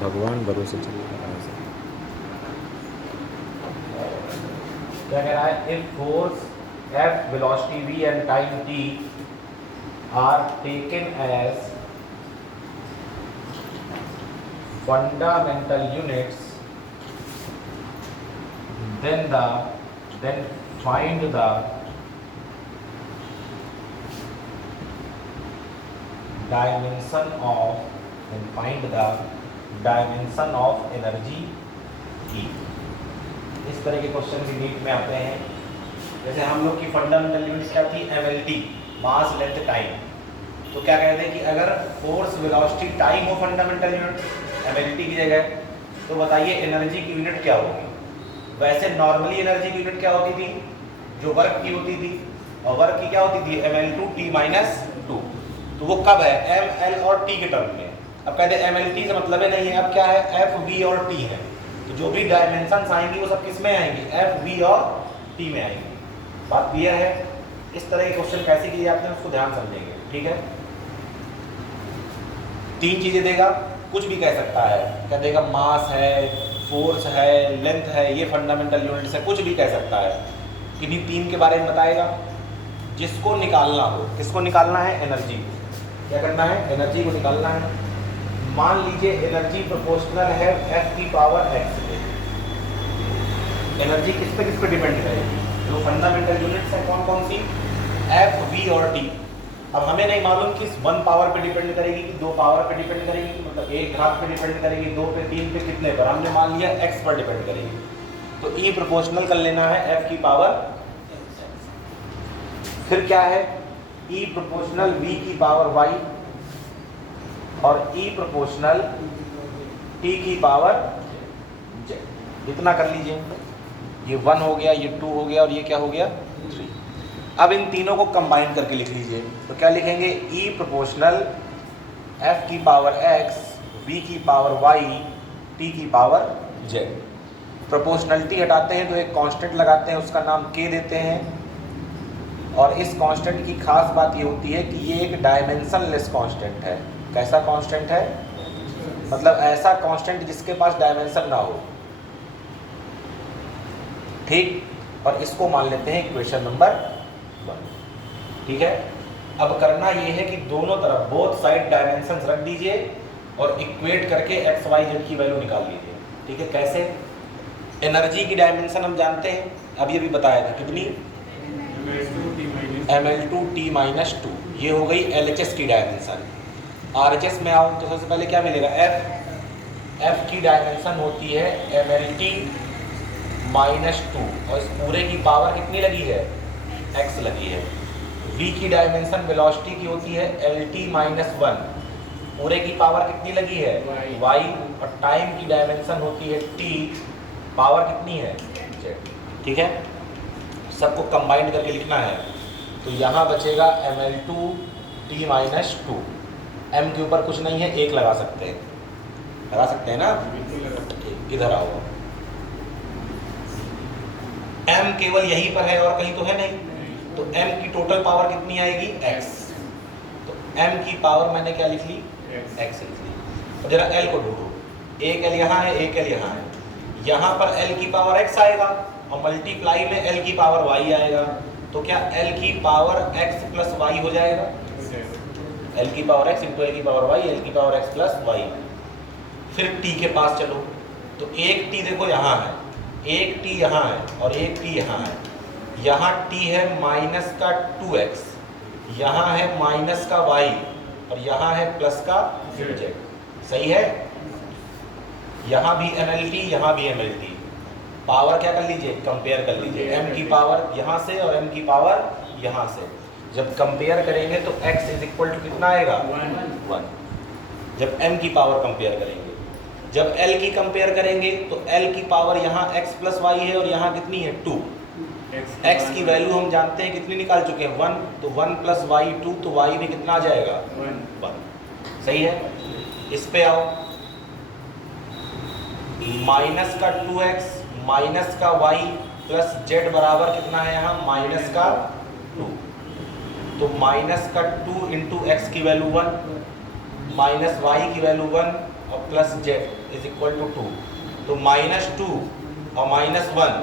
भगवान भरोसे चल रहा है। क्या कह रहा है? If force F, velocity v and time t are taken as fundamental units, then find the dimension of energy E। इस तरह के क्वेश्चन भी नीट में आते हैं। जैसे हम लोग की फंडामेंटल यूनिट्स क्या थी? MLT, मास लेंथ टाइम। तो क्या कहते हैं कि अगर फोर्स वेलोसिटी टाइम हो फंडामेंटल यूनिट MLT की जगह, तो बताइए एनर्जी की यूनिट क्या होगी? वैसे नॉर्मली एनर्जी की यूनिट क्या होती थी? जो वर्क की होती थी, और वर्क की क्या होती थी? ml/t-2। तो वो कब है? m, l और t के टर्म में। अब कहते हैं mlt से मतलब ही नहीं है, अब क्या है? f, v और t है। तो जो भी डायमेंशंस आएंगी वो सब किस में आएंगी? f, v और t में आएंगी। बात क्लियर है? इस तरह के क्वेश्चन कैसे किए जाते हैं उसको ध्यान समझेंगे, ठीक है? तीन चीजें देगा, कुछ भी कह सकता है। क्या देगा? मास है, फोर्स है, लेंथ है, ये फंडामेंटल यूनिट्स है, कुछ भी कह सकता है। किन्हीं तीन के बारे में बताएगा। जिसको निकालना हो, किसको निकालना है? एनर्जी को। क्या करना है? एनर्जी को निकालना है। मान लीजिए एनर्जी प्रोपोर्शनल है F की पावर x पे। एनर्जी किस पे डिपेंड करेगी? जो फंडामेंटल यूनिट्स है कौन कौन सी? F, v और t। अब हमें नहीं मालूम कि 1 पावर पे डिपेंड करेगी कि 2 पावर पे डिपेंड करेगी, मतलब 1 घात पे डिपेंड करेगी, 2 पे, 3 पे, कितने पर। हमने मान लिया x पर डिपेंड करेगी, तो E प्रोपोर्शनल कर लेना है F की पावर। फिर क्या है? E प्रोपोर्शनल V की पावर y और E प्रोपोर्शनल T की पावर z। इतना कर लीजिए। ये 1 हो गया, ये 2 हो गया और ये क्या हो गया? 3। अब इन तीनों को कंबाइन करके लिख लीजिए। तो क्या लिखेंगे? E प्रोपोर्शनल F की पावर x, V की पावर y, T की पावर z। प्रोपोर्शनलिटी हटाते हैं तो एक कांस्टेंट लगाते हैं, उसका नाम k देते हैं। और इस कांस्टेंट की खास बात ये होती है कि ये एक डायमेंशनलेस कांस्टेंट है। कैसा कांस्टेंट है? मतलब ऐसा कांस्टेंट जिसके पास डायमेंशन ना हो, ठीक? और इसको मान लेते हैं इक्वेशन नंबर 1, ठीक है? अब करना ये है कि दोनों तरफ बोथ साइड डायमेंशंस रख दीजिए और इक्वेट करके x, y, z की वैल्यू निकाल लीजिए, ठीक है? कैसे? एनर्जी की डायमेंशन हम जानते हैं, अभी बताया था, कितनी? ml/t-2। ये हो गई LHS की डायमेंशन। RHS में आओ तो सबसे पहले क्या मिलेगा? F की डायमेंशन होती है ml/t-2 और इस पूरे की पावर कितनी लगी है? x लगी है। V की डायमेंशन वेलोसिटी की होती है Lt-1, पूरे की पावर कितनी लगी है? y। और टाइम की डायमेंशन होती है t, पावर कितनी है? z, ठीक है? सबको कंबाइंड करके लिखना है। तो यहाँ बचेगा ml/t-2। m के ऊपर कुछ नहीं है, 1 लगा सकते हैं, ना? इधर आओ। m केवल यहीं पर है और कहीं तो है नहीं, तो m की टोटल पावर कितनी आएगी? x। तो m की पावर मैंने क्या लिख ली? x लिख ली। और जरा l को ढूंढो, एक l यहाँ है, एक l यहाँ है। यहाँ पर l की पावर x आएगा और मल्टीप्लाई में l की पावर y आएगा, तो क्या l की पावर x प्लस y हो जाएगा? l की पावर x इंटू l की पावर y, l की पावर x प्लस y। फिर t के पास चलो, तो एक t देखो यहाँ है, एक t यहाँ है और एक t यहाँ है। यहाँ t है माइनस का 2x, यहाँ है माइनस का y और यहाँ है प्लस का z। सही है? यहाँ भी MLT, यहाँ भी MLT। पावर क्या कर लीजिए? कंपेयर कर लीजिए। m की पावर यहाँ से और m की पावर यहाँ से जब कंपेयर करेंगे तो x इज इक्वल टू कितना आएगा? 1। जब m की पावर कंपेयर करेंगे, जब l की कंपेयर करेंगे तो l की पावर यहाँ x प्लस y है और यहाँ कितनी है? 2। x की वैल्यू हम जानते हैं कितनी निकाल चुके हैं? 1। तो 1 प्लस y 2, तो y भी कितना आ जाएगा? 1। सही है? इस पे आओ, माइनस का 2x माइनस का y प्लस z बराबर कितना है यहाँ? माइनस का 2। तो माइनस का 2 इंटू एक्स की वैल्यू 1, माइनस y की वैल्यू 1 और plus z is equal to 2, तो -2 और -1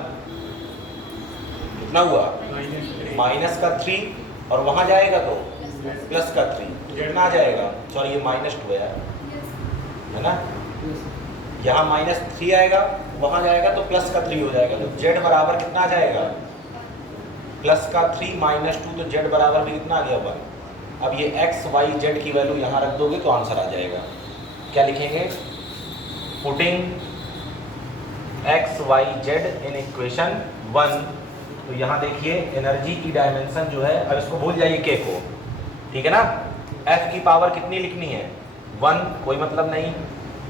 कितना हुआ? माइनस का 3 और वहां जाएगा तो प्लस का 3, तो कितना आ जाएगा? सॉरी ये -2 है यार, है ना? यहाँ -3 आएगा, वहां जाएगा तो प्लस का 3 हो जाएगा, तो z बराबर कितना आ जाएगा? प्लस का 3 -2, तो z बराबर भी कितना आ गया? 1। अब ये x y z की वैल्यू यहाँ रख दोगे तो आंसर आ जाएगा। क्या लिखेंगे? Putting x y z in equation 1, तो यहाँ देखिए एनर्जी की डायमेंशन जो है, अब इसको भूल जाइए k को, ठीक है ना? f की पावर कितनी लिखनी है? 1, कोई मतलब नहीं।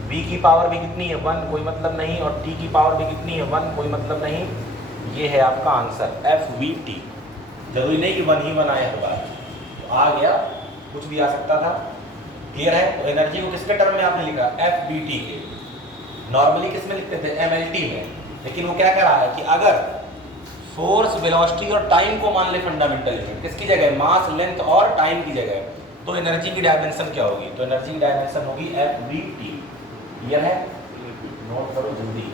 v की पावर भी कितनी है? 1, कोई मतलब नहीं। और t की पावर भी कितनी है? 1, कोई मतलब नहीं। ये है आपका आंसर FVT। जरूरी नहीं कि 1 ही 1 आए हर बार, तो आ गया, कुछ भी आ सकता था। क्लियर है? तो एनर्जी को किसके टर्म में आपने लिखा? FBT के। नॉर्मली किस में लिखते थे? MLT में। लेकिन वो क्या कह रहा है कि अगर फोर्स, वेलोसिटी और टाइम को मान ले फंडामेंटल यूनिट, किसकी जगह? मास, लेंथ और टाइम की जगह, तो एनर्जी की डायमेंशन क्या होगी? तो एनर्जी की डायमेंशन होगी FVT। क्लियर है? नोट करो जल्दी।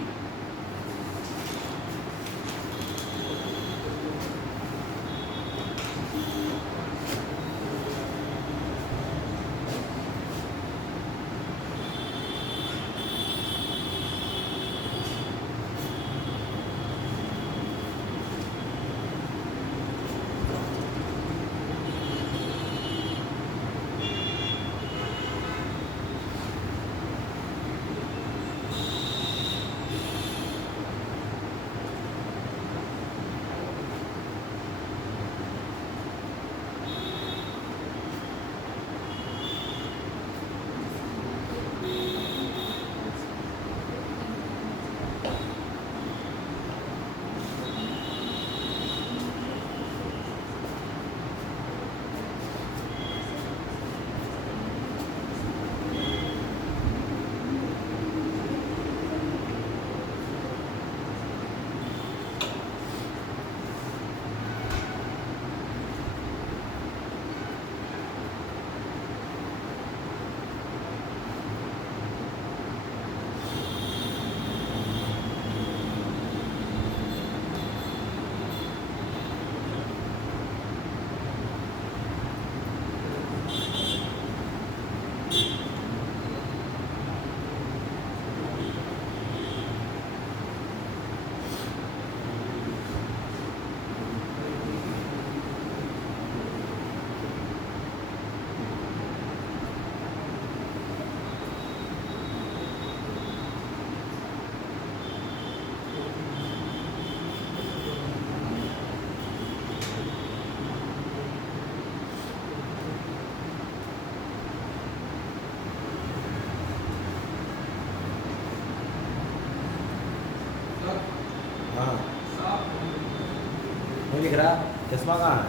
नहीं लिख रहा, चश्मा कहाँ है?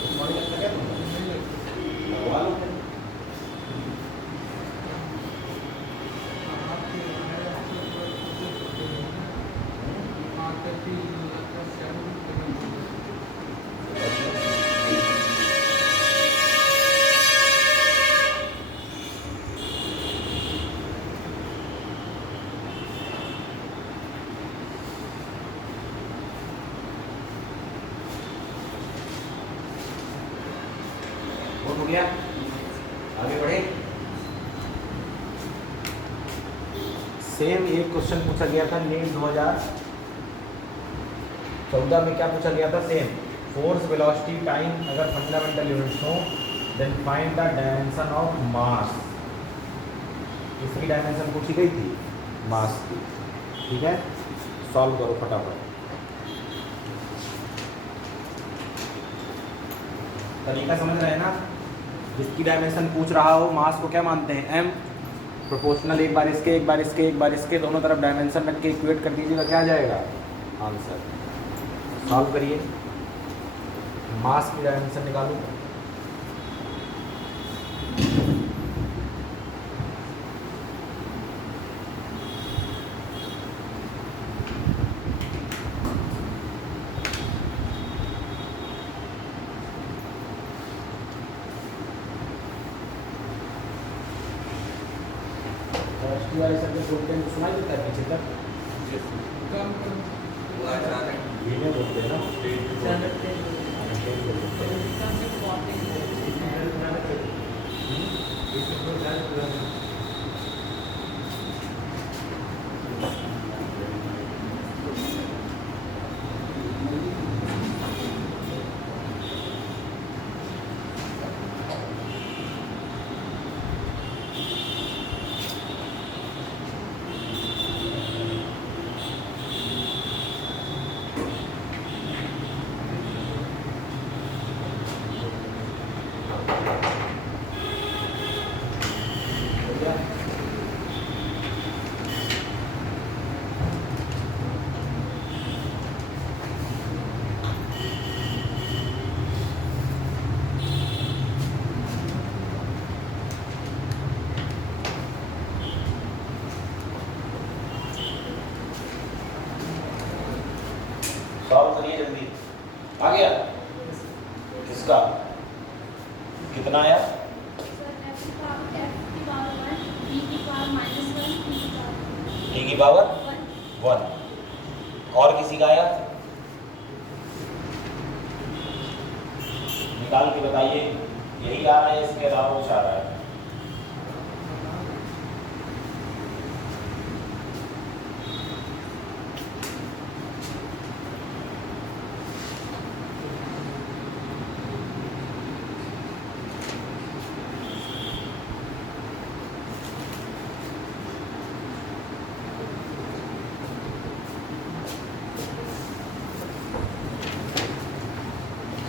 चश्मा नहीं लगता क्या तुमको? लगवा लो। हो गया, आगे बढ़े। सेम एक क्वेश्चन पूछा गया था नीट 2014 में। क्या पूछा गया था? सेम फोर्स, वेलोसिटी, टाइम अगर फंडामेंटल यूनिट्स हो, then find the dimension of mass. इसकी डायमेंशन पूछी गई थी, मास की। ठीक है, सॉल्व करो फटाफट। तरीका समझ रहे हैं ना? जिसकी डायमेंशन पूछ रहा हो, मास को क्या मानते हैं? m प्रोपोर्शनल, एक बार इसके एक बार इसके एक बार इसके, दोनों तरफ डायमेंशन रख के इक्वेट कर दीजिएगा, क्या आ जाएगा? आंसर। सॉल्व करिए, मास की डायमेंशन निकालो। टी वाले शब्द बोलते हैं तो सुनाई देता है पीछे तक धीमे बोलते हैं ना सॉल्व करिए जल्दी। आ गया किसका कितना आया? टी की पावर 1 और किसी का आया? निकाल के बताइए। यही आ रहा है इसके अलावा कुछ आ रहा है?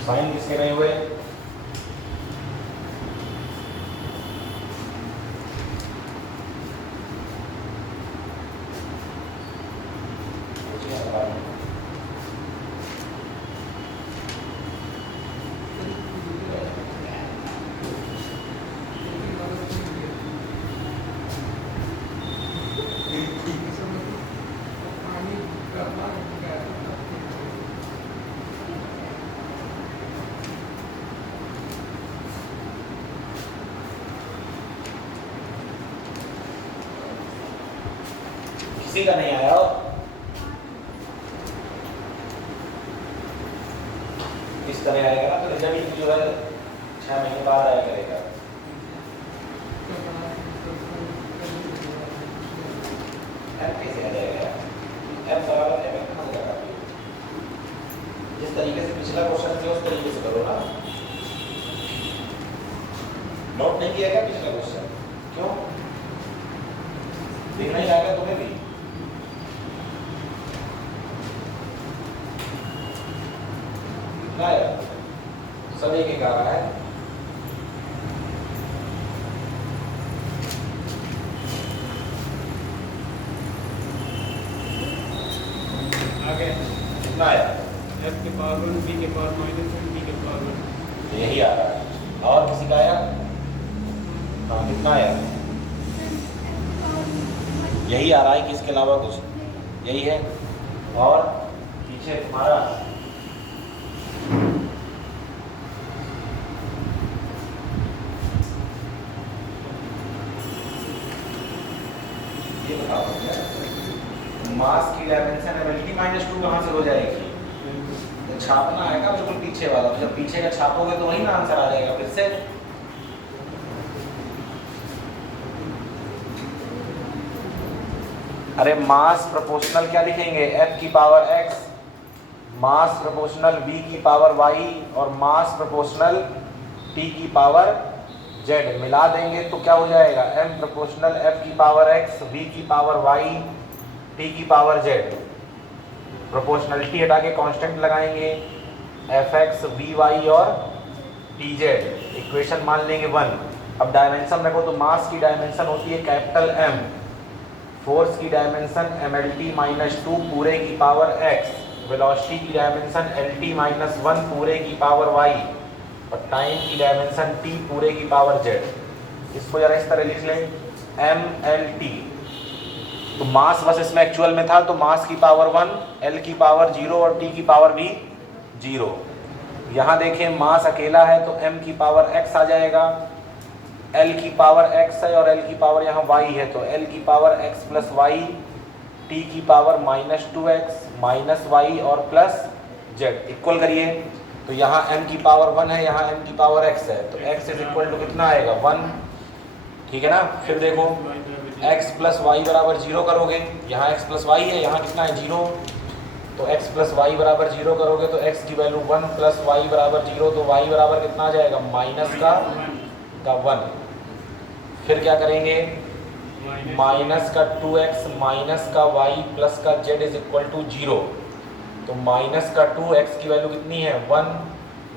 साइन किसके नहीं हुए? किसी का नहीं आया? इस तरह आएगा ना तो रिजल्ट जो है 6 महीने बाद आया करेगा। कैसे आ जाएगा? एम बराबर है कहाँ से लगा? जिस तरीके से पिछला क्वेश्चन किया उस तरीके से करो ना। नोट नहीं किया क्या पिछला क्वेश्चन? क्यों दिख नहीं आएगा तुम्हें भी? सब एक एक आ रहा है। आगे कितना आया? f के पावर 1 b के पावर -1 b के पावर 1। यही आ रहा है। और किसी का आया? हाँ कितना आया? यही आ रहा है कि इसके अलावा कुछ यही है? और पीछे तुम्हारा ये बताओ मास की डायमेंशन एबिलिटी -2 कहाँ से हो जाएगी? तो छापना आएगा बिल्कुल पीछे वाला। तो जब पीछे का छापोगे तो वही ना आंसर आ जाएगा फिर से। अरे मास प्रोपोर्शनल क्या लिखेंगे? f की पावर x, मास प्रोपोर्शनल v की पावर y और मास प्रोपोर्शनल t की पावर z मिला देंगे तो क्या हो जाएगा? m प्रोपोर्शनल f की पावर x, v की पावर y, t की पावर z। प्रोपोर्शनलिटी हटा के कांस्टेंट लगाएंगे fx, vy और tz। इक्वेशन मान लेंगे 1। अब डायमेंशन रखो तो मास की डायमेंशन होती है कैपिटल M, फोर्स की डायमेंशन mlt-2 पूरे की पावर x, वेलोसिटी की डायमेंशन lt-1 पूरे की पावर y और टाइम की डायमेंशन t पूरे की पावर z। इसको जरा इस तरह लिख लें mlt। तो मास बस इसमें एक्चुअल में था तो मास की पावर 1, l की पावर 0 और t की पावर भी 0। यहाँ देखें मास अकेला है तो m की पावर x आ जाएगा एल की पावर एक्स है और एल की पावर यहाँ वाई है, तो एल की power x plus y, T की पावर -2x माइनस वाई और प्लस जेड इक्वल करिए। तो यहाँ m की पावर 1 है, यहाँ m की पावर x है, तो x इज इक्वल टू कितना आएगा 1, ठीक है ना। फिर देखो x प्लस वाई बराबर 0 करोगे, यहाँ x प्लस वाई है, यहाँ कितना है 0, तो x प्लस वाई बराबर 0 करोगे तो x की वैल्यू 1 प्लस वाई बराबर 0, तो y बराबर कितना आ जाएगा माइनस का 1। फिर क्या करेंगे, माइनस का 2x माइनस का y प्लस का z इज इक्वल टू 0, तो माइनस का 2x की वैल्यू कितनी है 1,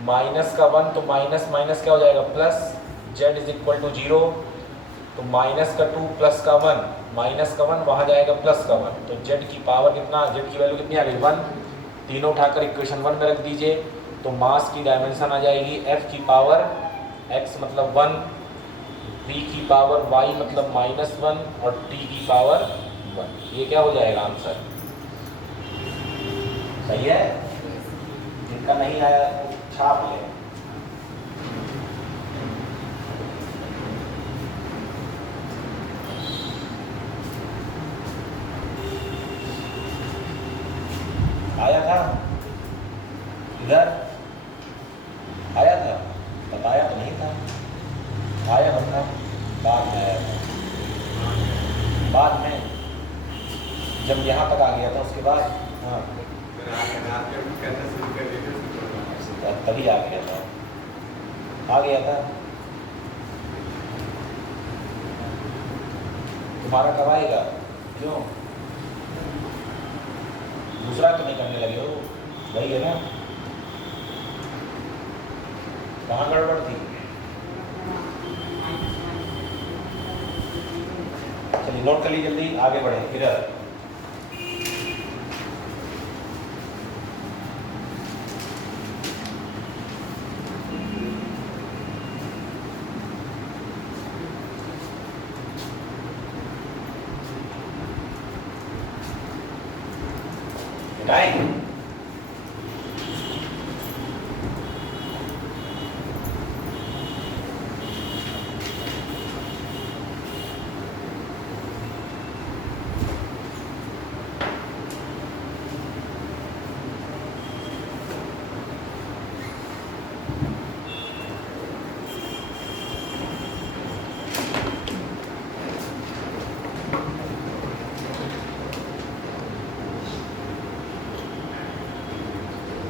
माइनस का 1 तो माइनस माइनस क्या हो जाएगा plus, z is equal to 0, तो माइनस का 2 प्लस का 1, माइनस का 1 वहाँ जाएगा प्लस का 1, तो z की पावर कितना, z की वैल्यू कितनी आ गई 1, तीनों उठाकर इक्वेशन 1 में रख दीजिए, तो मास की डायमेंशन आ जाएगी f की पावर x मतलब 1, v की पावर y मतलब -1 और t की पावर 1। ये क्या हो जाएगा आंसर, सही है। जिनका नहीं आया छाप ले। आया था इधर, आया था, बताया तो नहीं था, आया मतलब बाद में आया था, बाद में जब यहाँ तक आ गया था उसके बाद हाँ तभी आ गया था, तुम्हारा कब आएगा, क्यों दूसरा तो नहीं करने लगे हो, वही है ना, कहाँ गड़बड़ थी। चलिए नोट कर लीजिए जल्दी, आगे बढ़े। इधर टाइम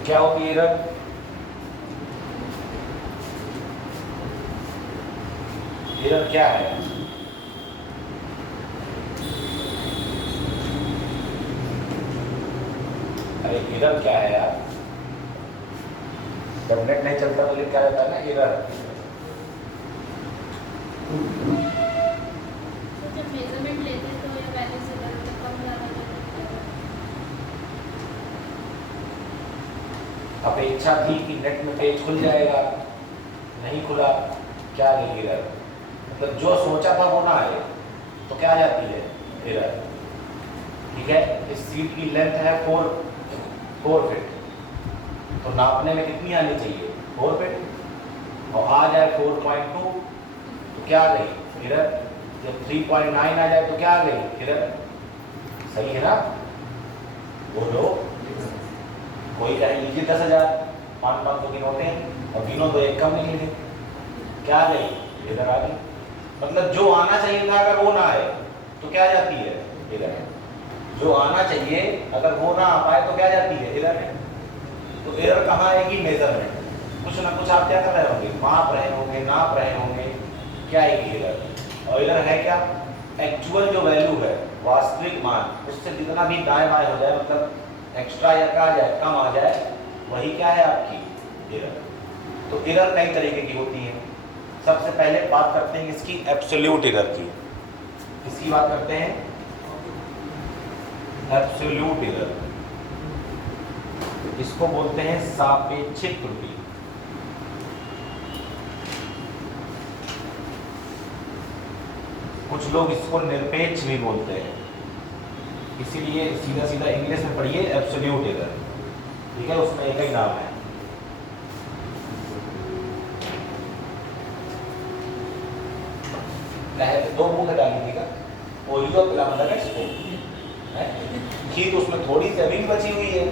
क्या होगी एरर, एरर क्या है, अरे एरर क्या है यार, जब नेट नहीं चलता तो क्या जाता है ना एरर। तो जब मेजरमेंट लेते हैं तो ये वैल्यू से कम ज़्यादा अपेक्षा थी कि नेट में पेज खुल जाएगा, नहीं खुला, क्या गई एरर, मतलब जो सोचा था वो ना आए तो क्या आ जाती है एरर। ठीक है, इस सीट की लेंथ है 4 फीट, तो नापने में कितनी आनी चाहिए 4 फीट, और आ जाए 4.2 तो क्या आ गई एरर, जब 3.9 आ जाए तो क्या आ गई एरर, सही है ना। बोलो, कोई कहे लीजिए 10,000, 500 की नोटें और गिनो तो एक कम नहीं लीजिए, क्या आ गई इधर आ गई, मतलब जो आना चाहिए था अगर वो ना आए तो क्या जाती है इधर, जो आना चाहिए अगर वो ना आ पाए तो क्या जाती है इधर। तो एरर कहाँ आएगी, मेजरमेंट, कुछ ना कुछ आप क्या कर रहे होंगे, माप रहे होंगे, नाप रहे होंगे, क्या आएगी एरर। और एरर है क्या, एक्चुअल जो वैल्यू है, वास्तविक मान, उससे जितना भी दाएं बाएं हो जाए, मतलब एक्स्ट्रा या क्या आ जाए, कम आ जाए, वही क्या है आपकी एरर। तो एरर कई तरीके की होती है। सबसे पहले बात करते हैं इसकी एब्सोल्यूट एरर की, किसकी बात करते हैं, एब्सोल्यूट एरर, इसको बोलते हैं सापेक्षिक त्रुटि। कुछ लोग इसको निरपेक्ष भी बोलते हैं, इसीलिए सीधा सीधा इंग्लिश में पढ़िए एब्सोल्यूट एरर, ठीक है, उसमें एक ही नाम है। नहर में 2 बूंद डाल दीजिएगा, पोलियो पिलाना था इसको, खीर तो उसमें थोड़ी सी अभी भी बची हुई है।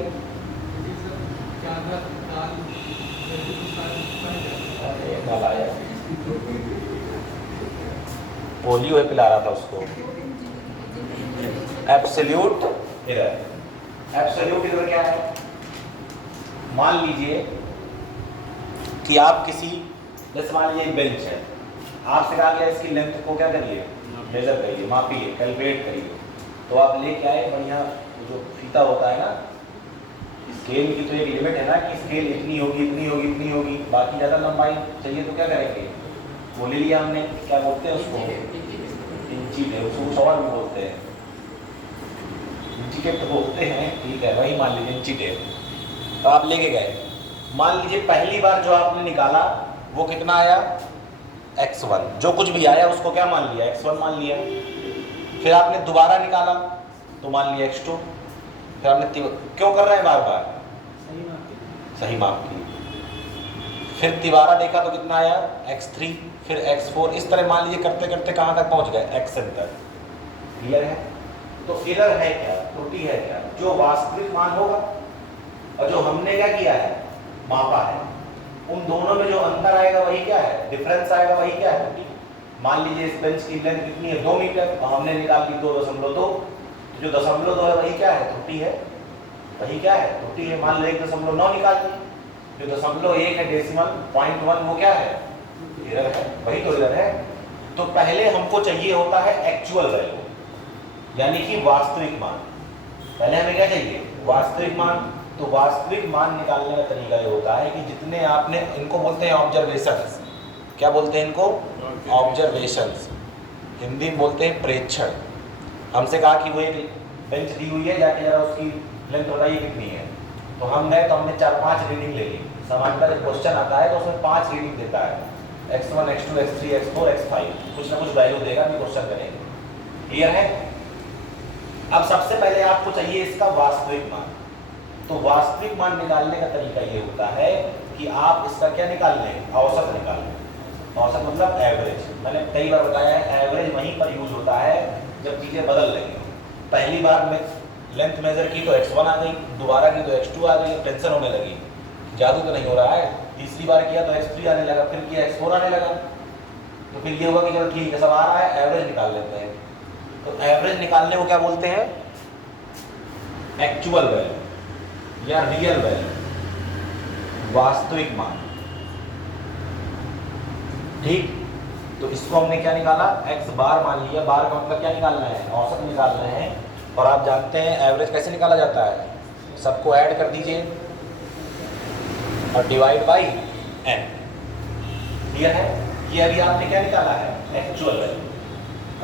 अरे नालायक, पोलियो है पिला रहा था उसको। एब्सोल्यूट एरर, एब्सोल्यूट एरर क्या है? मान लीजिए कि आप किसी, जैसे मान लीजिए बेंच है, आपसे कहा गया इसकी लेंथ को क्या करिए, मेजर करिए, मापिए, कैलकुलेट करिए, तो आप लेके आए बढ़िया जो फीता होता है ना, स्केल की तो एक लिमिट है ना कि स्केल इतनी होगी इतनी होगी इतनी होगी, बाकी ज़्यादा लंबाई चाहिए तो क्या करेंगे, वो ले लिया हमने, क्या बोलते हैं उसको, इंची टेप, उसको कुछ और भी बोलते हैं, इंची टेप तो बोलते हैं, ठीक है वही मान लीजिए इंची टेप। तो आप लेके गए, मान लीजिए पहली बार जो आपने निकाला वो कितना आया, x1, जो कुछ भी आया उसको क्या मान लिया, x1 मान लिया। फिर आपने दोबारा निकाला तो मान लिया x2, फिर आपने क्यों कर रहे हैं बार बार, सही माप की। फिर तिबारा देखा तो कितना आया, x3, फिर x4, इस तरह मान लीजिए करते करते कहाँ तक पहुँच गए, xn तक। क्लियर है? तो एरर है क्या, त्रुटि है क्या, जो वास्तविक मान होगा और जो हमने क्या किया है, मापा है, उन दोनों में जो अंतर आएगा वही क्या है, डिफरेंस आएगा वही क्या है, त्रुटि। मान लीजिए इस बेंच की लेंथ कितनी है, 2 मीटर, और हमने निकाल ली 2.2, जो 0.2 है वही क्या है, त्रुटि है, वही क्या है, त्रुटि है। मान लो 1.9 निकाल ली, जो 0.1 है, डेसिमल 0.1, वो क्या है, एरर है, वही तो एरर है। तो पहले हमको चाहिए होता है एक्चुअल वैल्यू, यानी कि वास्तविक मान। पहले हमें क्या चाहिए, वास्तविक मान। तो वास्तविक मान निकालने का तरीका ये होता है कि जितने आपने, इनको बोलते हैं ऑब्जर्वेशंस, क्या बोलते हैं इनको, ऑब्जर्वेशंस, हिंदी में बोलते हैं प्रेक्षण। हमसे कहा कि वो एक बेंच दी हुई है, जाके जरा उसकी लेंथ बताइए कितनी है, तो हम गए तो हमने 4-5 रीडिंग ले ली। सामान्यतः जब क्वेश्चन आता है तो उसमें 5 रीडिंग देता है, x1, x2, x3, x4, x5, कुछ ना कुछ वैल्यू देगा, भी क्वेश्चन करेंगे। क्लियर है? अब सबसे पहले आपको चाहिए इसका वास्तविक मान। तो वास्तविक मान निकालने का तरीका ये होता है कि आप इसका क्या निकाल लें, औसत निकाल लें। औसत मतलब एवरेज। मैंने कई बार बताया है, एवरेज वहीं पर यूज होता है जब चीज़ें बदल रही हो। पहली बार में लेंथ मेजर की तो x1 आ गई, दोबारा की तो x2 आ गई, टेंशन होने लगी, जादू तो नहीं हो रहा है। तीसरी बार किया तो x3 आने लगा, फिर किया x4 आने लगा, तो फिर ये हुआ कि चलो ठीक है सब आ रहा है, एवरेज निकाल लेते हैं। तो एवरेज निकालने को क्या बोलते हैं, एक्चुअल वैल्यू या रियल वैल्यू, वास्तविक मान। ठीक, तो इसको हमने क्या निकाला, x बार मान लिया, बार का मतलब क्या निकालना है, औसत निकालना है। और आप जानते हैं एवरेज कैसे निकाला जाता है, सबको ऐड कर दीजिए और डिवाइड बाई n। क्लियर है? ये अभी आपने क्या निकाला है, एक्चुअल वैल्यू।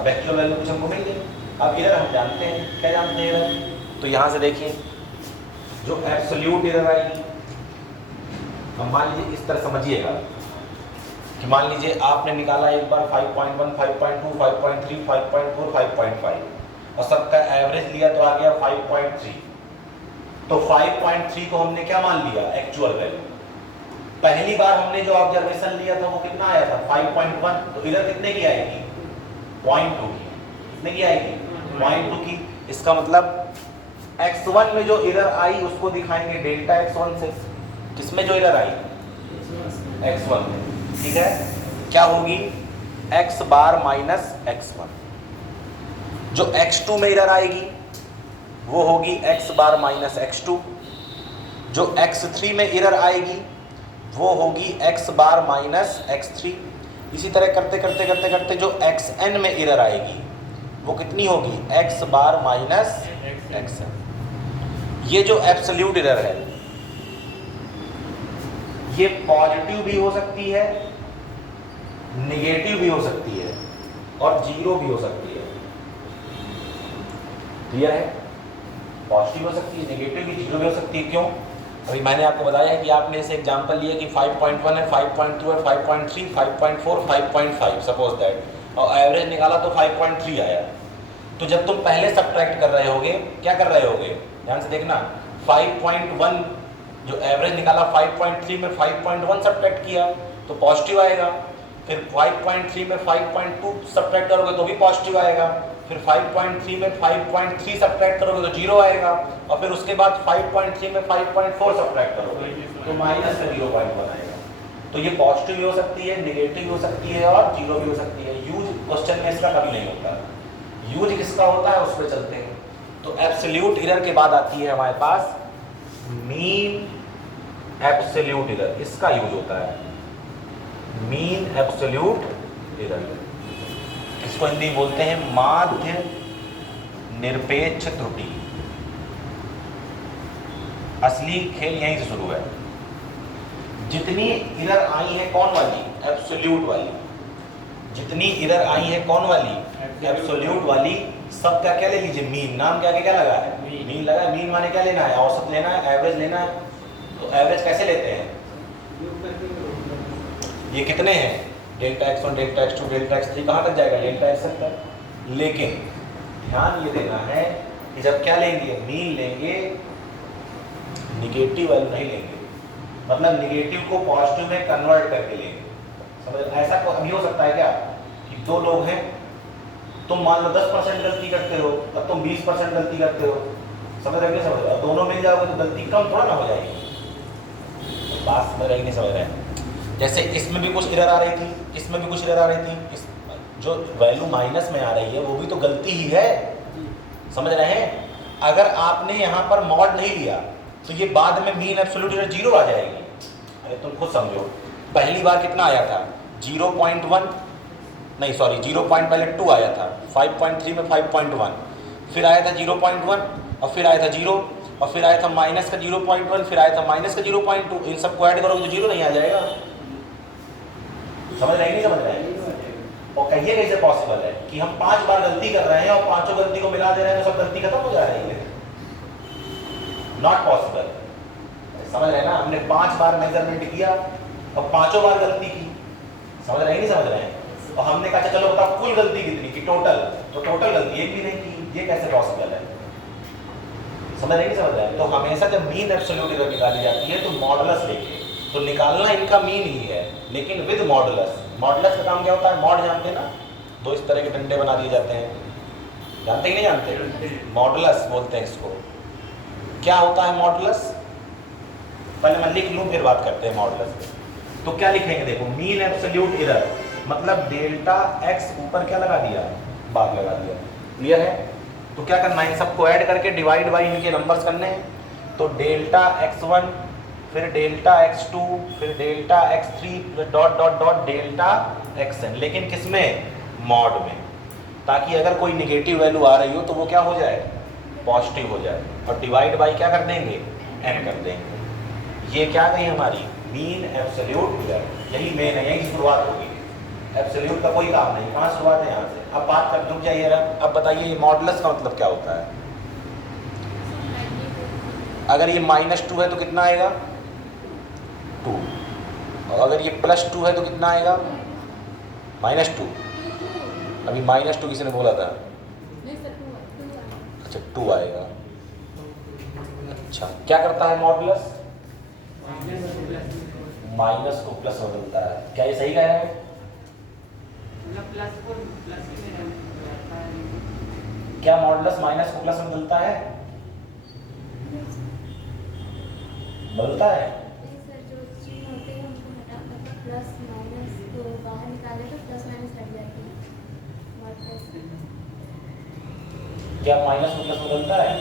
अब एक्चुअल वैल्यू कुछ हमको मिल गई। अब इधर हम जानते हैं, क्या जानते हैं इधर, तो यहाँ से देखिए जो एब्सोल्यूट एरर आएगी, अब मान लीजिए इस तरह समझिएगा कि मान लीजिए आपने निकाला एक बार 5.1, 5.2, 5.3, 5.4, 5.5 और सबका एवरेज लिया तो आ गया 5.3। तो 5.3 को हमने क्या मान लिया, एक्चुअल वैल्यू। पहली बार हमने जो ऑब्जर्वेशन लिया था वो कितना आया था, 5.1, तो इधर कितने की आएगी, 0.2 की। कितने की आएगी, 0.2 की। इसका मतलब x1 में जो एरर आई उसको दिखाएंगे डेल्टा x1 से। किसमें जो एरर आई, x1 में। ठीक है, क्या होगी, x बार माइनस x1। जो x2 में एरर आएगी वो होगी x बार माइनस x2। जो x3 में एरर आएगी वो होगी x बार माइनस x3। इसी तरह करते करते करते करते जो xn में एरर आएगी वो कितनी होगी, x बार माइनस xn। ये जो एब्सोल्यूट एरर है ये पॉजिटिव भी हो सकती है, नेगेटिव भी हो सकती है और जीरो भी हो सकती है। क्लियर है? पॉजिटिव हो सकती है, नेगेटिव भी, जीरो भी हो सकती है। क्यों? अभी मैंने आपको बताया है कि आपने ऐसे एग्जांपल लिया कि 5.1 है, 5.2 है, 5.3, 5.4, 5.5 सपोज दैट, और एवरेज निकाला तो 5.3 आया। तो जब तुम पहले सब्ट्रैक्ट कर रहे होगे, क्या कर रहे होगे, ध्यान से देखना, 5.1 जो एवरेज निकाला 5.3 में 5.1 सब्ट्रैक्ट किया तो पॉजिटिव आएगा। फिर 5.3 में 5.2 सब्ट्रैक्ट करोगे तो भी पॉजिटिव आएगा, फिर 5.3 में 5.3 सब्ट्रैक्ट करोगे तो 0 आएगा, और फिर उसके बाद 5.3 में 5.4 सब्ट्रैक्ट करोगे तो माइनस में 0.1 आएगा। तो ये पॉजिटिव भी हो सकती है, नेगेटिव भी हो सकती है और 0 भी हो सकती है। यूज क्वेश्चन में इसका कभी नहीं होता। यूज किसका होता है उस पर चलते हैं। तो एब्सोल्यूट एरर के बाद आती है हमारे पास मीन एब्सोल्यूट एरर, इसका यूज होता है मीन एब्सोल्यूट एरर। इसको हिंदी में बोलते हैं माध्य निरपेक्ष त्रुटि। असली खेल यहीं से शुरू है। जितनी एरर आई है कौन वाली, एब्सोल्यूट वाली, जितनी एरर आई है कौन वाली, एब्सोल्यूट वाली, सब का क्या ले लीजिए मीन, नाम क्या क्या लगा है, मीन लगा है। मीन माने क्या लेना है, औसत लेना है, एवरेज लेना है। तो एवरेज कैसे लेते हैं, ये कितने हैं, delta x1 delta x2 delta x3 कहाँ तक जाएगा, डेल्टा x तक। लेकिन ध्यान ये देना है कि जब क्या लेंगे, मीन लेंगे, निगेटिव वैल्यू नहीं लेंगे। मतलब निगेटिव को पॉजिटिव में कन्वर्ट करके लेंगे। समझ, ऐसा अभी हो सकता है क्या कि दो लोग हैं, तुम मान लो 10% गलती करते हो और तुम 20% गलती करते हो, समझ रहे, समझ रहे, दोनों मिल जाओगे तो गलती कम थोड़ा ना हो जाएगी। बात समझ रही नहीं समझ रहे हैं। जैसे इसमें भी कुछ एरर आ रही थी, इसमें भी कुछ एरर आ रही थी, इस जो वैल्यू माइनस में आ रही है वो भी तो गलती ही है, समझ रहे हैं। अगर आपने यहाँ पर मॉड नहीं लिया तो ये बाद में मीन एब्सोल्यूट एरर 0 आ जाएगी। अरे तुम खुद समझो, पहली बार कितना आया था 0.1, नहीं सॉरी 0.2 आया था, 5.3 में 5.1, फिर आया था 0.1 और फिर आया था 0 और फिर आया था माइनस का 0.1, फिर आया था माइनस का 0.2। इन सबको ऐड करोगे तो 0 नहीं आ जाएगा। समझ रहे नहीं समझ रहे हैं। और कहिए कैसे पॉसिबल है कि हम 5 बार गलती कर रहे हैं और पांचों गलती को मिला दे रहे हैं तो सब गलती खत्म हो जा रही है, नॉट पॉसिबल। समझ रहे हैं ना, हमने 5 बार मेजरमेंट किया और पांचों बार गलती की, समझ रहे नहीं समझ रहे हैं। और हमने कहा चलो बताओ कुल गलती कितनी की, टोटल, तो टोटल गलती एक भी नहीं की, ये कैसे पॉसिबल है, समझ रहे नहीं समझ रहे हैं। तो हमेशा जब मीन एब्सोल्यूट एरर निकाली जाती है तो मॉडुलस लेके, तो निकालना इनका मीन ही है लेकिन विद मॉडुलस। मॉडुलस का काम क्या होता है, मॉड जानते हैं ना, दो इस तरह के डंडे बना दिए जाते हैं, जानते ही नहीं जानते, मॉडुलस बोलते हैं इसको। क्या होता है मॉडुलस, पहले मैं लिख लूं फिर बात करते हैं मॉडुलस। तो क्या लिखेंगे, देखो मीन एब्सोल्यूट एरर मतलब डेल्टा x ऊपर क्या लगा दिया, बार लगा दिया, क्लियर है। तो क्या करना है, इन सबको ऐड करके डिवाइड बाई इनके नंबर्स करने हैं। तो डेल्टा x1 फिर डेल्टा x2 फिर delta x3 dot dot dot delta xn, लेकिन किसमें, मॉड में, ताकि अगर कोई निगेटिव वैल्यू आ रही हो तो वो क्या हो जाए, पॉजिटिव हो जाए। और डिवाइड बाई क्या कर देंगे, n कर देंगे। ये क्या गई हमारी मीन एब्सोल्यूट एरर, यही मेन है, यही शुरुआत होगी। एब्सोल्यूट का कोई काम नहीं, कहाँ शुरुआत है, यहाँ से। अब बात कर लूँ चाहिए, अब बताइए ये मॉडुलस का मतलब क्या होता है। अगर ये -2 है तो कितना आएगा, 2, और अगर ये +2 है तो कितना आएगा, -2। अभी -2 किसी ने बोला था, अच्छा 2 आएगा। अच्छा क्या करता है मॉडुलस, माइनस को प्लस में बदलता है। क्या ये सही कह रहे हैं, क्या मॉडुलस माइनस को प्लस में बदलता है, बदलता है। सर जो चीज होते हैं उनको हटा प्लस माइनस को बाहर निकाले तो प्लस माइनस लग जाती है, और प्लस क्या माइनस को प्लस में बदलता है,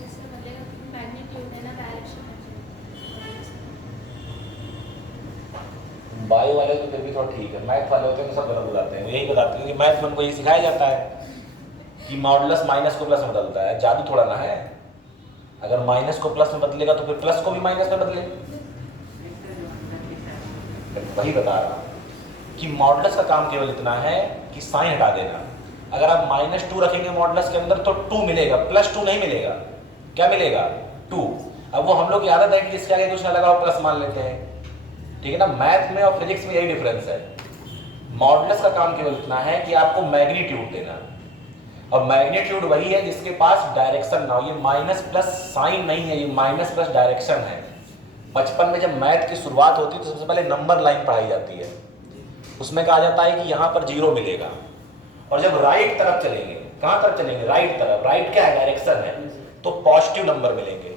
इससे बदलेगा मैग्नीट्यूड है ना, डायरेक्शन बायो वाले तो फिर भी थोड़ा ठीक है, मैथ वाले होते हैं तो सब गलत बताते हैं। यही बताते हैं कि मैथ में उनको ये सिखाया जाता है कि मॉडुलस माइनस को प्लस में बदलता है, जादू थोड़ा ना है। अगर माइनस को प्लस में बदलेगा तो फिर प्लस को भी माइनस में बदले, वही बता रहा कि मॉडुलस का काम केवल इतना है कि साइन हटा देना। अगर आप -2 रखेंगे मॉडुलस के अंदर तो 2 मिलेगा, +2 नहीं मिलेगा। क्या मिलेगा, 2। अब वो हम लोग की आदत है कि जिसके आगे कुछ ना लगा वो प्लस मान लेते हैं, ठीक है ना। मैथ में और फिजिक्स में यही डिफरेंस है। मॉडुलस का काम केवल इतना है कि आपको मैग्नीट्यूड देना, और मैग्नीट्यूड वही है जिसके पास डायरेक्शन ना हो। ये माइनस प्लस साइन नहीं है, ये माइनस प्लस डायरेक्शन है। बचपन में जब मैथ की शुरुआत होती है तो सबसे पहले नंबर लाइन पढ़ाई जाती है, उसमें कहा जाता है कि यहाँ पर 0 मिलेगा, और जब राइट तरफ चलेंगे, कहाँ तरफ चलेंगे, राइट तरफ, राइट क्या है, डायरेक्शन है, तो पॉजिटिव नंबर मिलेंगे,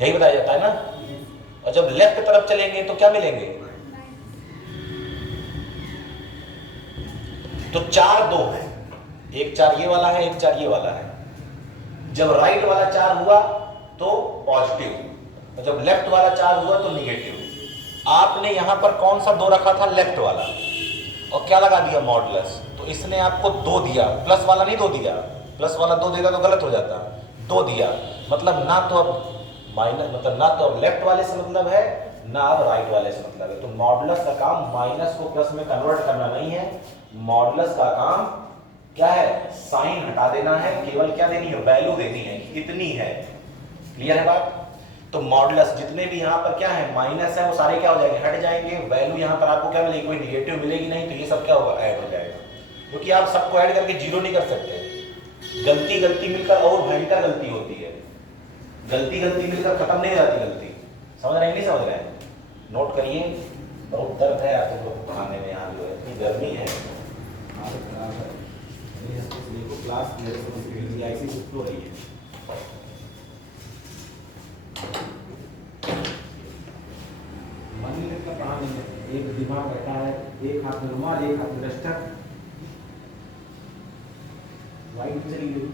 यही बताया जाता है ना। और जब लेफ्ट तरफ चलेंगे तो क्या मिलेंगे, तो 4 2 है, एक 4 ये वाला है, एक 4 ये वाला है। जब राइट वाला 4 हुआ तो पॉजिटिव, और जब लेफ्ट वाला 4 हुआ तो निगेटिव। आपने यहां पर कौन सा 2 रखा था, लेफ्ट वाला, और क्या लगा दिया, मॉडुलस, तो इसने आपको 2 दिया, प्लस वाला नहीं 2 दिया, प्लस वाला 2 देता तो गलत हो जाता, 2 दिया, मतलब ना तो अब माइनस, मतलब ना तो अब लेफ्ट वाले से मतलब है, ना अब राइट वाले से मतलब है। तो मॉडुलस का काम माइनस को प्लस में कन्वर्ट करना नहीं है, मॉडुलस का काम क्या है, साइन हटा देना है, केवल क्या देनी है, वैल्यू देनी है, इतनी है। क्लियर है बात। तो मॉडुलस जितने भी यहाँ पर क्या है, माइनस है, वो सारे क्या हो जाएंगे, हट जाएंगे। वैल्यू यहाँ पर आपको क्या मिलेगी, कोई निगेटिव मिलेगी नहीं, तो ये सब क्या होगा, ऐड हो जाएगा। क्योंकि आप सबको ऐड करके 0 नहीं कर सकते, गलती मिलकर और भयंकर गलती होती है, गलती मिलकर खत्म नहीं हो जाती गलती। समझ रहे हैं, नहीं समझ रहे हैं, नोट करिए। बहुत दर्द है आप लोगों को पढ़ाने में, यहाँ जो है इतनी गर्मी है। देखो क्लास मेरे से ऐसी शुरू हो रही है। मन नहीं लगता पढ़ाने में, एक दिमाग बैठा है, एक हाथ में रुमाल, एक हाथ में डस्टर, लाइट चली गई,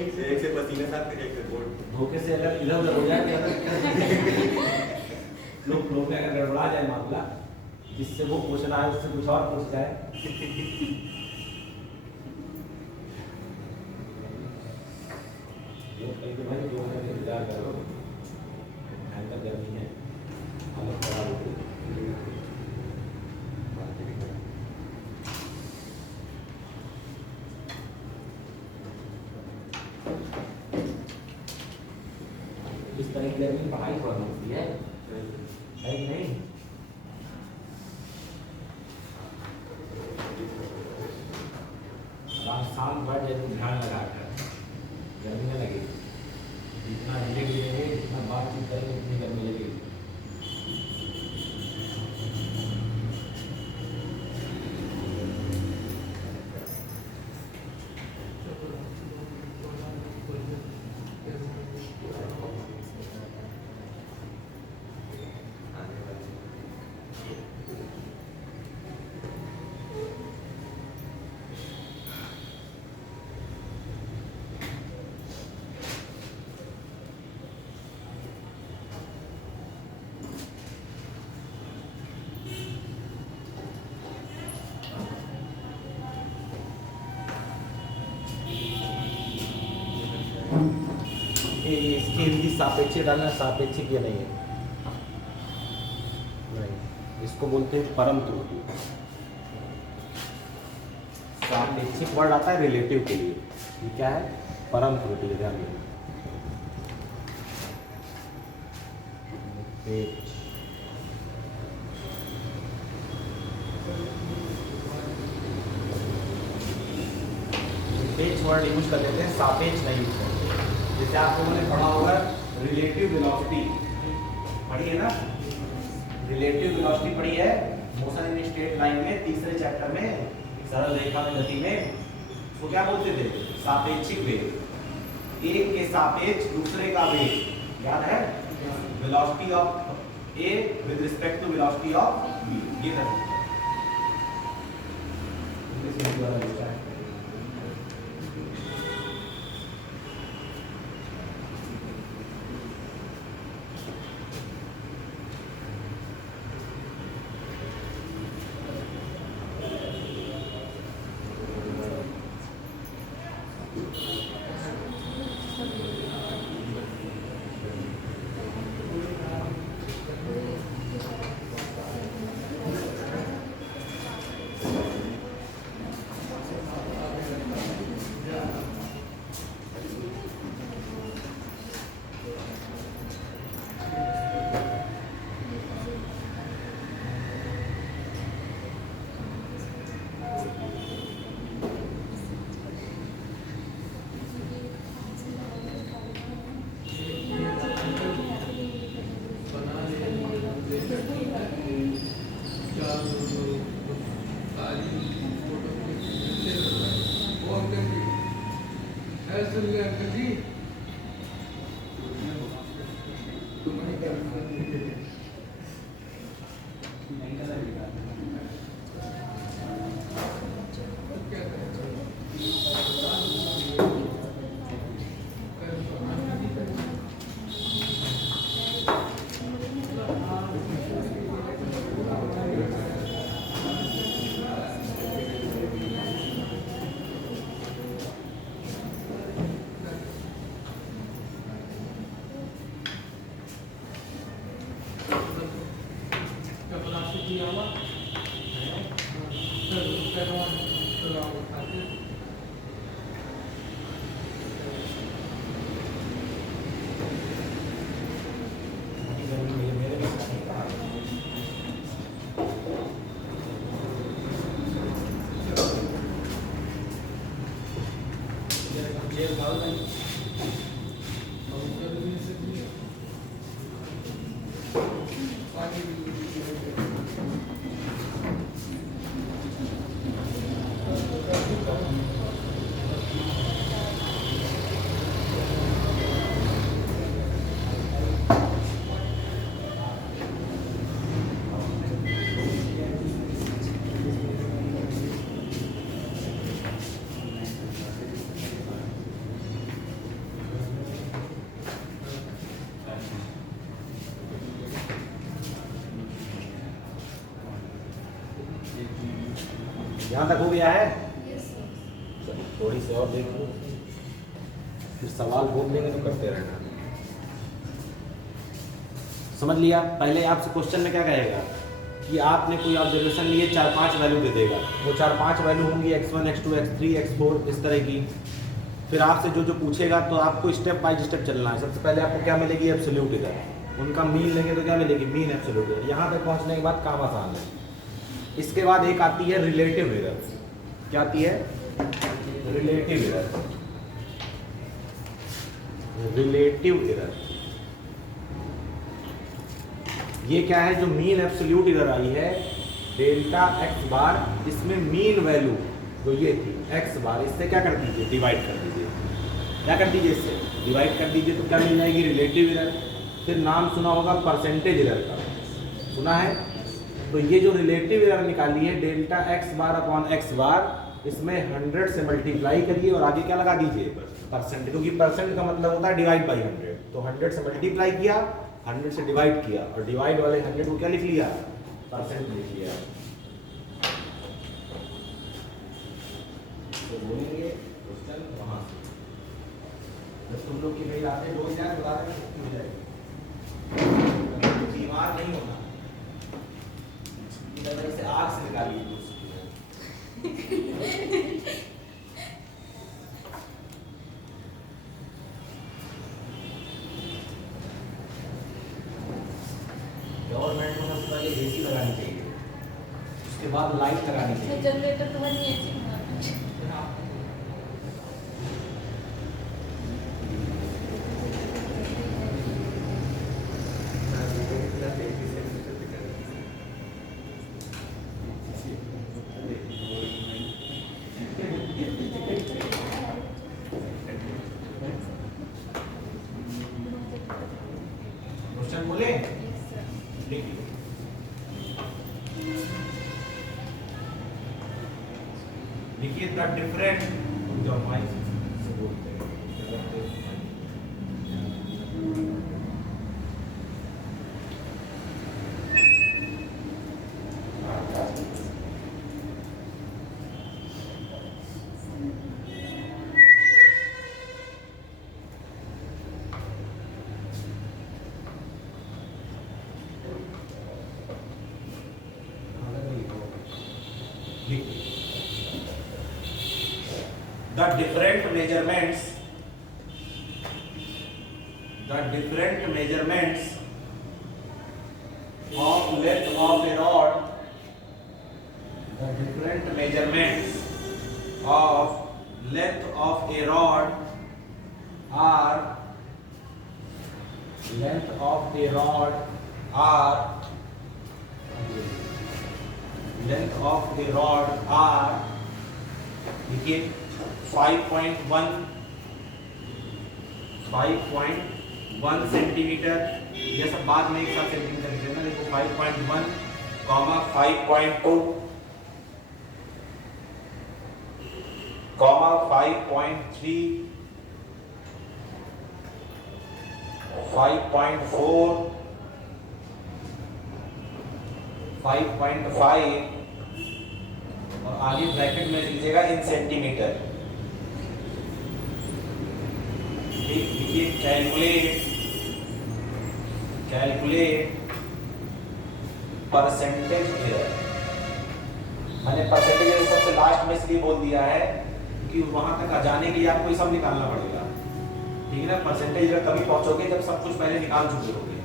एक से पसीने साथ एक से बोर्ड धोखे से अगर इधर उधर हो जाए, लोग में अगर गड़बड़ा जाए मामला, जिससे वो पूछना है उससे कुछ और पूछ जाए, भाई 2 घंटे इंतजार करो, भयंकर गर्मी है, हालत खराब हो गई। इस तरह की गर्मी पढ़ाई थोड़ा होती है कि नहीं। शाम बैठ जाए, ध्यान लगा कर, गर्मी न लगेगी, जितना धीरे धीरे जितना बातचीत करेंगे उतनी गर्मी लगेगी। इसकी हिंदी सापेक्षिक डालना, सापेक्षिक ये नहीं है, नहीं, इसको बोलते हैं परम त्रुटि। सापेक्षिक वर्ड आता है रिलेटिव के लिए, ये क्या है, परम त्रुटि, ध्यान देना। सापेक्ष वर्ड यूज कर लेते हैं, सापेक्ष नहीं यूज करते। जैसे आप लोगों ने पढ़ा होगा रिलेटिव वेलोसिटी, पढ़ी है ना, रिलेटिव वेलोसिटी पढ़ी है, मोशन इन स्ट्रेट लाइन में, तीसरे चैप्टर में, सरल रेखा में गति में, उसको क्या बोलते थे, सापेक्षिक वेग, एक के सापेक्ष दूसरे का वेग, याद है, velocity of A with respect to velocity of B, ये था। यहाँ तक हो गया है? Yes sir. चलो थोड़ी सी और देख लो, फिर सवाल बोल देंगे तो करते रहना। समझ लिया? पहले आपसे क्वेश्चन में क्या कहेगा कि आपने कोई ऑब्जर्वेशन लिए, 4-5 वैल्यू दे देगा। वो 4-5 वैल्यू होंगी x1, x2, x3, x4 इस तरह की। फिर आपसे जो जो पूछेगा तो आपको स्टेप बाय स्टेप चलना है। सबसे पहले आपको क्या मिलेगी? एब्सोल्यूट इधर। उनका मीन लेंगे तो क्या मिलेगी? मीन एब्सोल्यूट इधर। यहाँ तक पहुँचने के बाद काम आसान है। इसके बाद एक आती है रिलेटिव एरर। क्या आती है? Relative error. रिलेटिव एरर ये क्या है? जो मीन एब्सोल्यूट इधर आई है डेल्टा एक्स बार, इसमें मीन वैल्यू जो ये थी एक्स बार, इससे क्या कर दीजिए? डिवाइड कर दीजिए। क्या कर दीजिए? इससे डिवाइड कर दीजिए तो क्या मिल जाएगी? Relative error. फिर नाम सुना होगा परसेंटेज एरर का, सुना है? तो ये जो रिलेटिव एरर निकाली है delta X bar upon X bar, इसमें 100 से मल्टीप्लाई करिए और आगे क्या लगा दीजिए? परसेंट, क्योंकि परसेंट का मतलब होता है डिवाइड बाई 100। तो 100 से मल्टीप्लाई किया, 100 से डिवाइड किया और डिवाइड वाले 100 को क्या लिख लिया? परसेंट लिख लिया। तो बोलेंगे क्वेश्चन वहां से, बस तुम लोग की मेल आते हो जाए बता दें कितनी हो जाएगी। बीमार नहीं होना, इधर से आग से निकालिए गवर्नमेंट को सबसे पहले एसी लगानी चाहिए, उसके बाद लाइट लगानी चाहिए। जनरेटर तो नहीं है। क्वेश्चन बोले देखिए, देखिए द डिफरेंट जो माइक से बोलते हैं the different measurements of length of a rod, the different measurements of length of a rod are length of a rod are, देखिए 5.1 सेंटीमीटर, ये सब बाद में एक साथ सेंटीमीटर लिख देना। देखो 5.1, 5.2, 5.3, 5.4, 5.5 और आगे ब्रैकेट में लीजिएगा इन सेंटीमीटर। देखिए कैलकुलेट परसेंटेज एरर। मैंने परसेंटेज एरर सबसे लास्ट में इसलिए बोल दिया है कि वहां तक जाने के लिए आपको ये सब निकालना पड़ेगा, ठीक है ना। परसेंटेज एरर तभी पहुंचोगे जब सब कुछ पहले निकाल चुके होगे।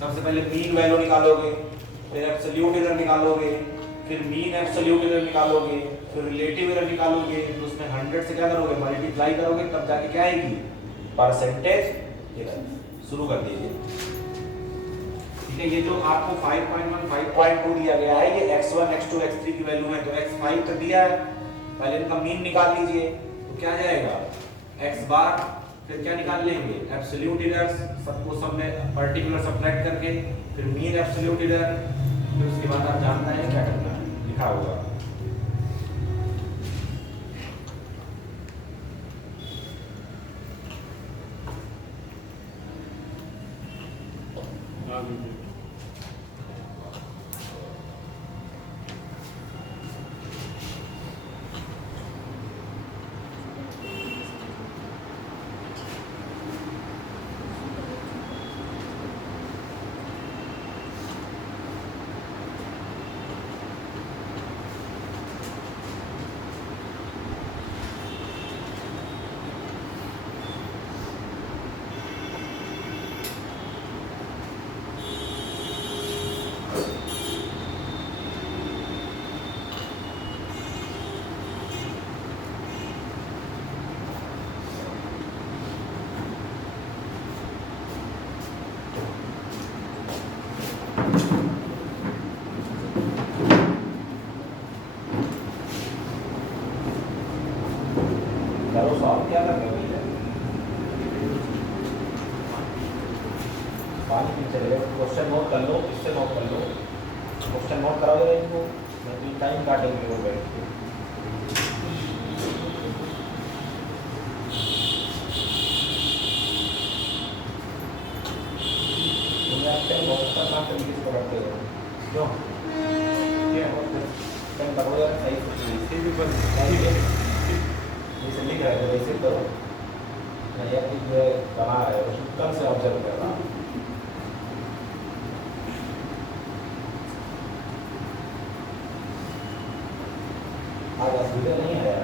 सबसे पहले मीन वैल्यू निकालोगे, फिर एब्सोल्यूट एरर निकालोगे, फिर मीन एब्सोल्यूट एरर निकालोगे, फिर रिलेटिव एरर निकालोगे, तो उसमें 100 से क्या करोगे, मल्टीप्लाई करोगे, तब जाके क्या आएगी, परसेंटेज एरर। शुरू कर दीजिए। ठीक है, ये जो आपको 5.1, 5.2 दिया गया है, ये x1, x2, x3 की वैल्यू है, तो x5 तक दिया है, पहले इनका मीन निकाल लीजिए, तो क्या जाएगा x बार, फिर क्या निकाल लेंगे, एब्सोल्यूट एरर्स, सबको सब में पर्टिकुलर सब्ट्रैक्ट करके, फिर मीन एब्सोल्यूट एरर, फिर उसके बाद आप जानना है क्या करना है, लिखा होगा। करो सॉल्व, क्या करना है भैया, पानी पी चले, क्वेश्चन नोट कर लो, इससे नोट कर लो, क्वेश्चन नोट कराओगे इनको, मैं टाइम काटेंगे वो बैठ के। बहुत खतरनाक तरीके से पकड़ते हो, क्यों क्या पेन पकड़ो यार, सही से भी बस जैसे लिख रहा है वैसे करो, मैं यह जो बना रहा है उसको कल से ऑब्जर्व कर रहा हूँ। आज असुविधा नहीं आया,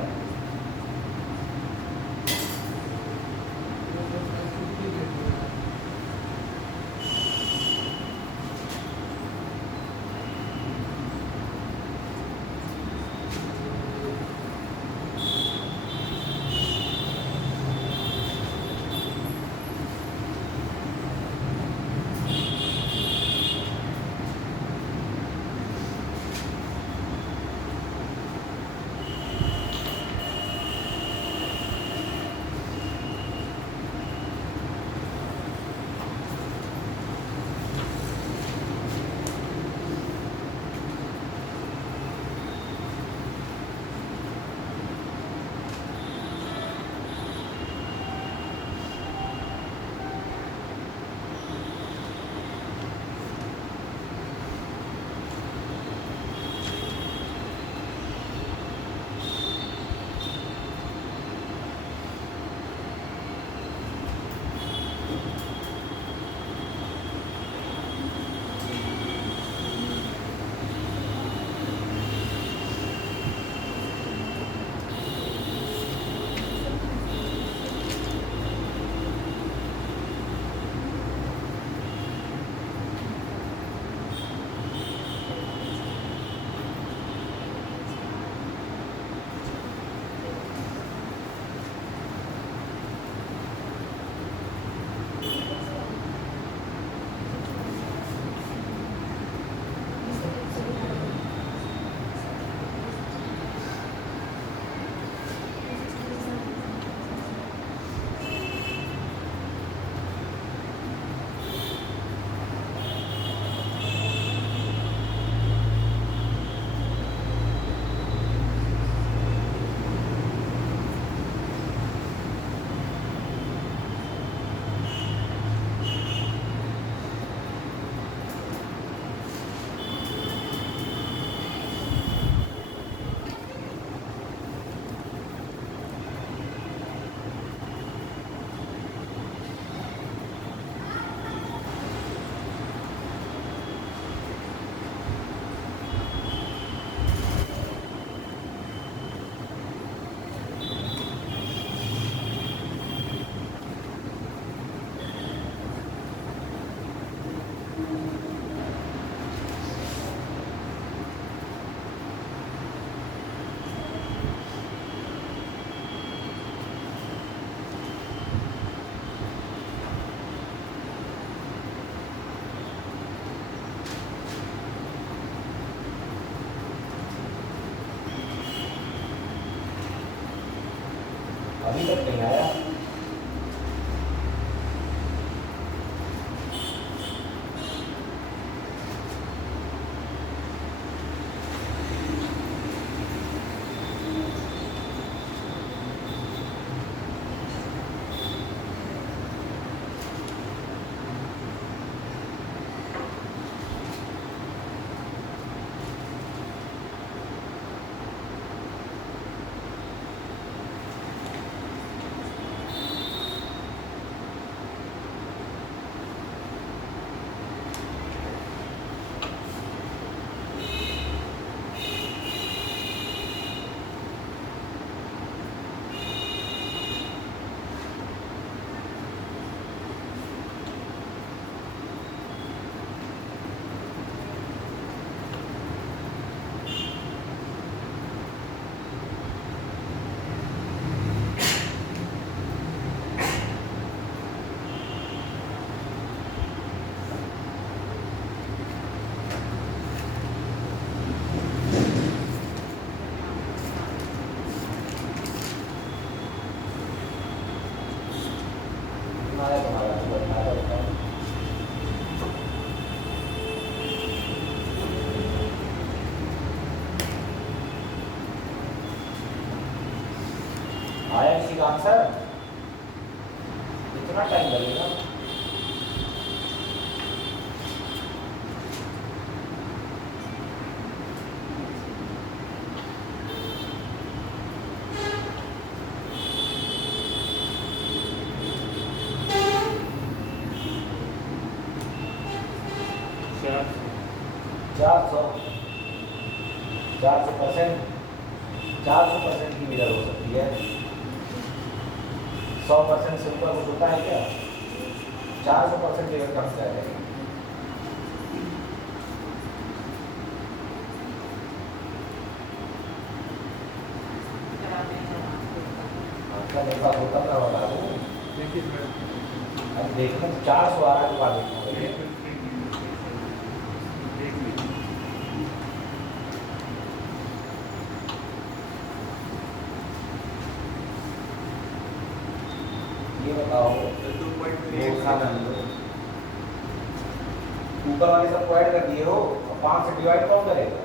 अभी तक नहीं आया। आया तुम्हारा तो बताया बताओ। आया किसी का आंसर? कितना टाइम लगेगा? चार 400% की मिरर हो सकती है। 100% से ऊपर कुछ होता है क्या? 400% की मिरर कम से है। आपका मेरे पास होता मैं बता दूँ। अब देखना 400 आ रहा है तो बाद देखना पड़ेगा। ये बताओ ऊपर वाले सब ऐड कर दिए हो, 5 से डिवाइड कौन करेगा?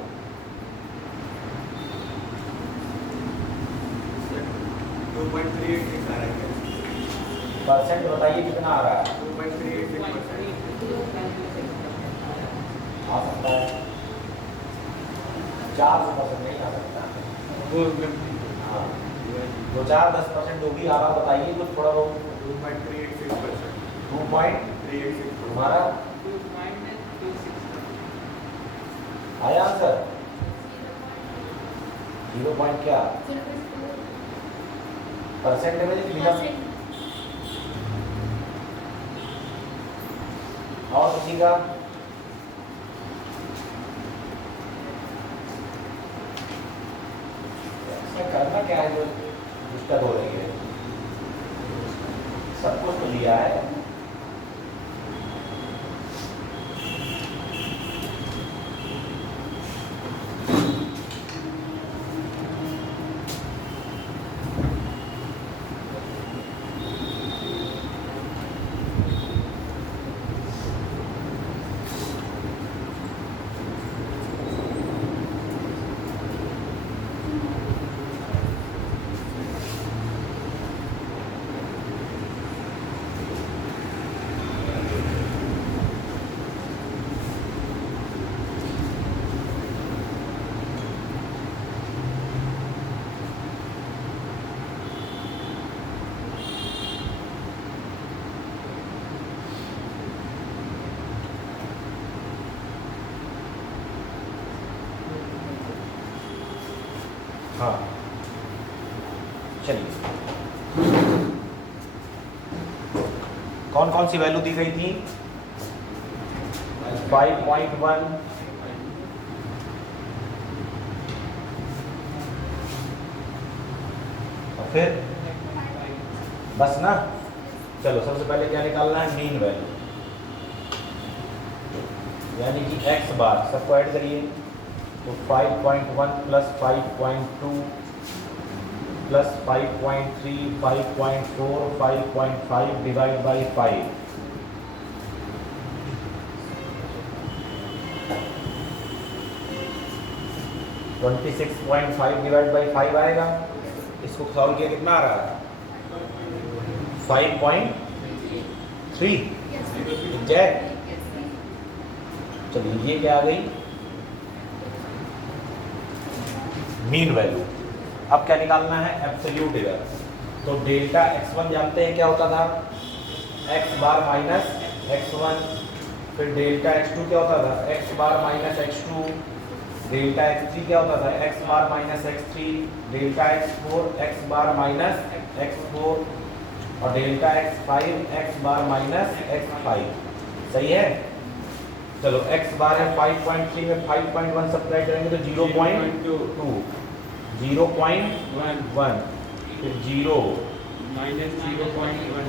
2.386 आ रहा है। परसेंट बताइए कितना आ रहा है? 2.386%। आ सकता है 400% नहीं आ सकता। हाँ दो 4-10% जो भी आ रहा बताइए कुछ थोड़ा बहुत। 2.386%। 2.386 तुम्हारा आया आंसर? 0 पॉइंट क्या परसेंट में और किसी का? करना क्या है जो दिक्कत हो रही है? सब कुछ तो लिया है। हाँ चलिए कौन कौन सी वैल्यू दी गई थी? 5.1 और फिर बस ना। चलो सबसे पहले क्या निकालना है? मीन वैल्यू, यानी कि x बार सबको ऐड करिए तो 5.1 plus 5.2 plus 5.3, 5.4, 5.5 divide by 5। Twenty 26.5 divide by 5 आएगा। इसको सॉल्व किया कितना आ रहा है? 5.3 एग्जैक्ट। चलिए ये क्या आ गई? Mean value. अब क्या निकालना है? Absolute error. तो डेल्टा x1 जानते हैं क्या होता था? x bar minus x1। फिर डेल्टा x2 क्या होता था? x bar minus x2। Delta x3 क्या होता था? x bar minus x3। Delta x4 x bar minus x4। और delta x5 x bar minus x5। सही है? चलो x बार है 5.3 में 5.1 सब्ट्रैक्ट करेंगे तो 0.2, 0.1, फिर 0, माइनस 0.1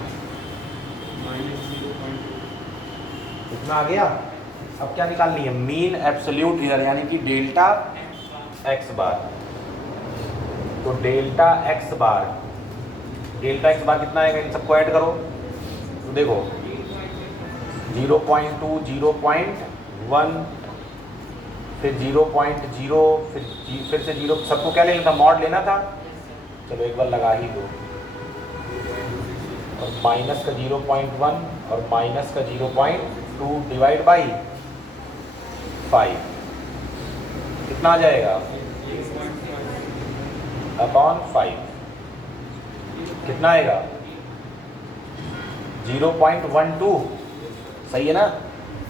माइनस 0.2 इतना आ गया। अब क्या निकालनी है? मीन एब्सोल्यूट एरर यानी कि डेल्टा x बार। तो डेल्टा x बार कितना आएगा? इन सबको ऐड करो तो देखो 0.2, 0.1, फिर 0.0, फिर से 0। सबको क्या लेना था? मॉड लेना था। चलो एक बार लगा ही दो। और माइनस का 0.1 और माइनस का 0.2 डिवाइड बाई 5 कितना आ जाएगा? अपॉन 5 कितना आएगा? 0.12। सही है ना?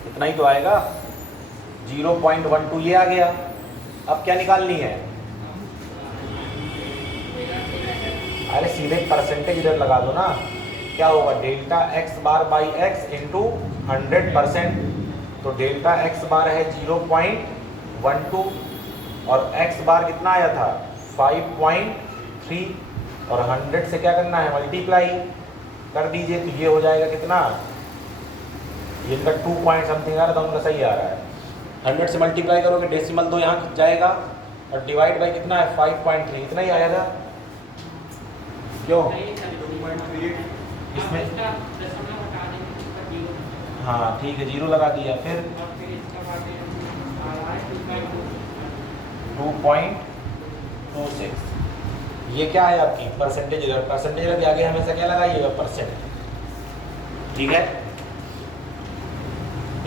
इतना ही तो आएगा। 0.12 ये आ गया। अब क्या निकालनी है? अरे सीधे परसेंटेज इधर लगा दो ना। क्या होगा? Delta x bar by x into 100%। तो डेल्टा x बार है 0.12 और x बार कितना आया था? 5.3। और 100 से क्या करना है? मल्टीप्लाई कर दीजिए तो ये हो जाएगा कितना? ये इनका 2 पॉइंट समथिंग आ रहा था, उनका सही आ रहा है। 100 से मल्टीप्लाई करोगे डेसिमल 2 यहाँ जाएगा और डिवाइड बाई कितना है? 5.3। इतना ही आया था। क्यों? 2.38 इसमें हाँ ठीक है, 0 लगा दिया। फिर 2.26। ये क्या है आपकी? Percentage error. परसेंटेज एरर के आगे हमेशा क्या लगाइएगा? परसेंट। ठीक है।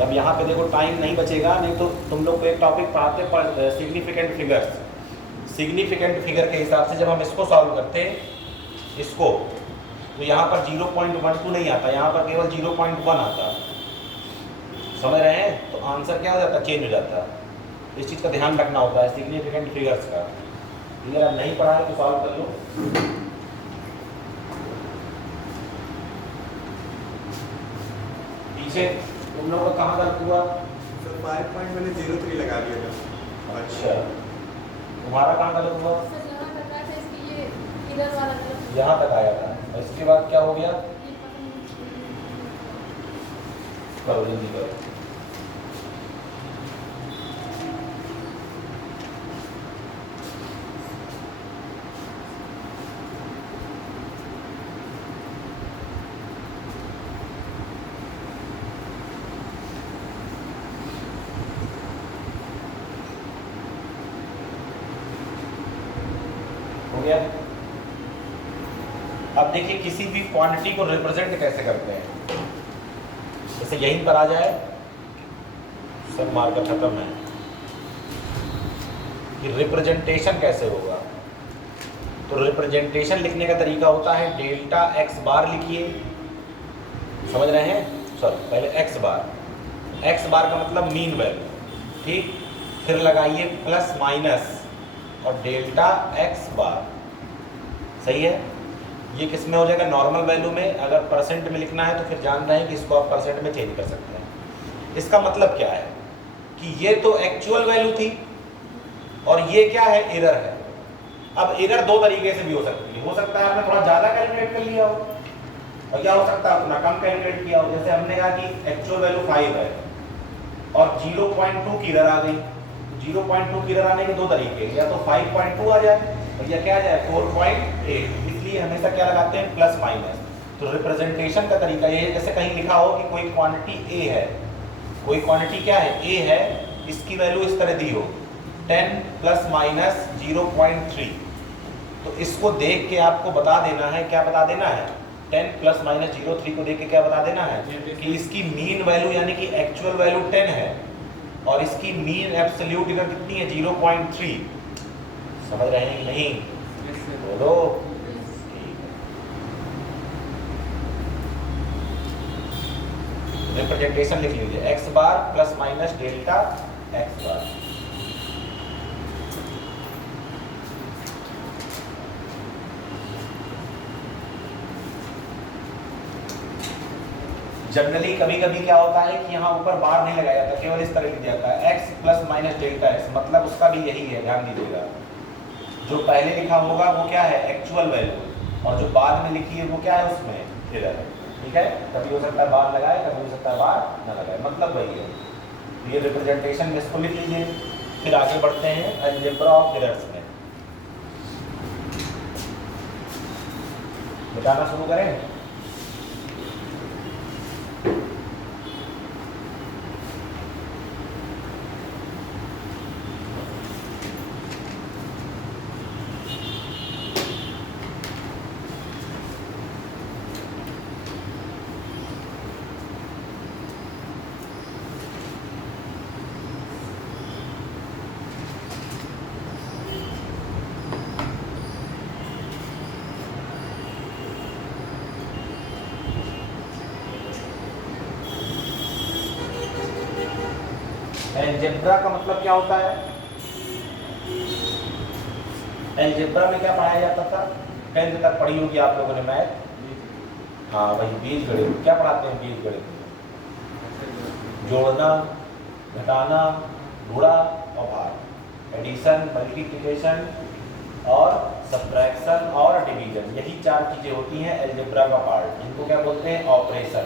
अब यहाँ पे देखो टाइम नहीं बचेगा, नहीं तो तुम लोग को एक टॉपिक पढ़ाते सिग्निफिकेंट फिगर्स। सिग्निफिकेंट फिगर के हिसाब से जब हम इसको सॉल्व करते हैं इसको, तो यहाँ पर 0.12 नहीं आता, यहाँ पर केवल 0.1 आता। समझ रहे हैं? तो आंसर क्या हो जाता? चेंज हो जाता। इस चीज़ का ध्यान रखना होता है सिग्निफिकेंट फिगर्स का। अगर आप नहीं पढ़ा है तो सॉल्व कर लो। पीछे तुम लोगों का कहाँ गलत हुआ? सर 5.03 लगा दिया था। अच्छा, तुम्हारा कहाँ गलत हुआ? सर यहाँ तक आया था, इसकी ये इधर वाला गलत। यहाँ तक आया था। और इसके बाद क्या हो गया? करो जल्दी करो। हो गया? अब देखिए किसी भी क्वांटिटी को रिप्रेजेंट कैसे करते हैं। जैसे यहीं पर आ जाए, सब मार्कर खत्म है, कि रिप्रेजेंटेशन कैसे होगा। तो रिप्रेजेंटेशन लिखने का तरीका होता है डेल्टा एक्स बार लिखिए। समझ रहे हैं? सॉरी, पहले एक्स बार। एक्स बार का मतलब मीन वैल्यू, ठीक। फिर लगाइए प्लस माइनस और डेल्टा एक्स बार। सही है? ये किस में हो जाएगा? नॉर्मल वैल्यू में। अगर परसेंट में लिखना है तो फिर जान रहे हैं कि इसको आप परसेंट में चेंज कर सकते हैं। इसका मतलब क्या है कि ये तो एक्चुअल वैल्यू थी और ये क्या है? एरर है। अब एरर दो तरीके से भी हो सकती है। हो सकता है आपने थोड़ा ज़्यादा कैलकुलेट कर लिया हो, और क्या हो सकता है आपने कम कैलकुलेट किया हो। जैसे हमने कहा कि एक्चुअल वैल्यू 5 है और 0.2 की एरर आ गई। 0.2 की एरर आने के दो तरीके, या तो 5.2 आ जाए भैया क्या आ जाए 4.8, इसलिए हमेशा क्या लगाते हैं प्लस माइनस। तो रिप्रेजेंटेशन का तरीका ये है, जैसे कहीं लिखा हो कि कोई क्वांटिटी ए है, कोई क्वांटिटी क्या है ए है, इसकी वैल्यू इस तरह दी हो 10 प्लस माइनस 0.3, तो इसको देख के आपको बता देना है, क्या बता देना है 10 प्लस माइनस 0.3 को देख के क्या बता देना है कि इसकी मीन वैल्यू यानी कि एक्चुअल वैल्यू 10 है और इसकी मीन एब्सोल्यूट इधर कितनी है 0.3। समझ रहे हैं कि नहीं? Yes, sir. बोलो। रिप्रेजेंटेशन लिख लीजिए एक्स बार प्लस माइनस डेल्टा एक्स बार। जनरली कभी कभी क्या होता है कि यहाँ ऊपर बार नहीं लगाया जाता, केवल इस तरह लिख दिया जाता है x plus minus delta x, मतलब उसका भी यही है, ध्यान दीजिएगा। जो पहले लिखा होगा वो क्या है एक्चुअल वैल्यू, और जो बाद में लिखी है वो क्या है उसमें एरर है। ठीक है, कभी हो सकता है बार लगाए, कभी हो सकता है बार ना लगाए, मतलब वही है। ये रिप्रेजेंटेशन में इसको लिख लीजिए। फिर आगे बढ़ते हैं अलजेब्रा ऑफ एरर्स में। बताना शुरू करें। अलजेब्रा का मतलब क्या होता है? अलजेब्रा में क्या पढ़ाया जाता था? 10th तक पढ़ी होगी आप लोगों ने मैथ। हाँ वही बीजगणित। क्या पढ़ाते हैं बीजगणित? जोड़ना, घटाना, गुणा और भाग, एडिशन, मल्टीप्लिकेशन और सब्ट्रैक्शन और डिवीजन, यही 4 चीजें होती हैं अलजेब्रा का पार्ट। इनको क्या बोलते हैं? ऑपरेशन।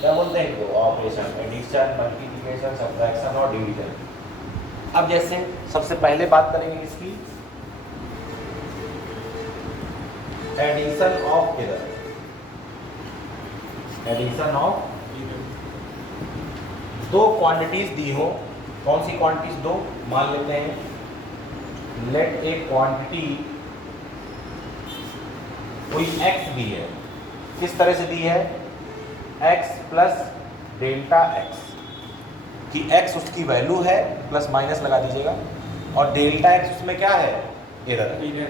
क्या बोलते हैं इनको? ऑपरेशन, एडिशन, मल्टीप्लिकेशन, सब्ट्रैक्शन और डिवीजन। अब जैसे सबसे पहले बात करेंगे किसकी? Addition of error. Addition of दो क्वांटिटीज दी हो, कौन सी क्वांटिटीज? दो मान लेते हैं। लेट ए क्वांटिटी कोई x दी है, किस तरह से दी है? x प्लस डेल्टा x, कि x उसकी वैल्यू है, प्लस माइनस लगा दीजिएगा, और डेल्टा x उसमें क्या है? एरर है।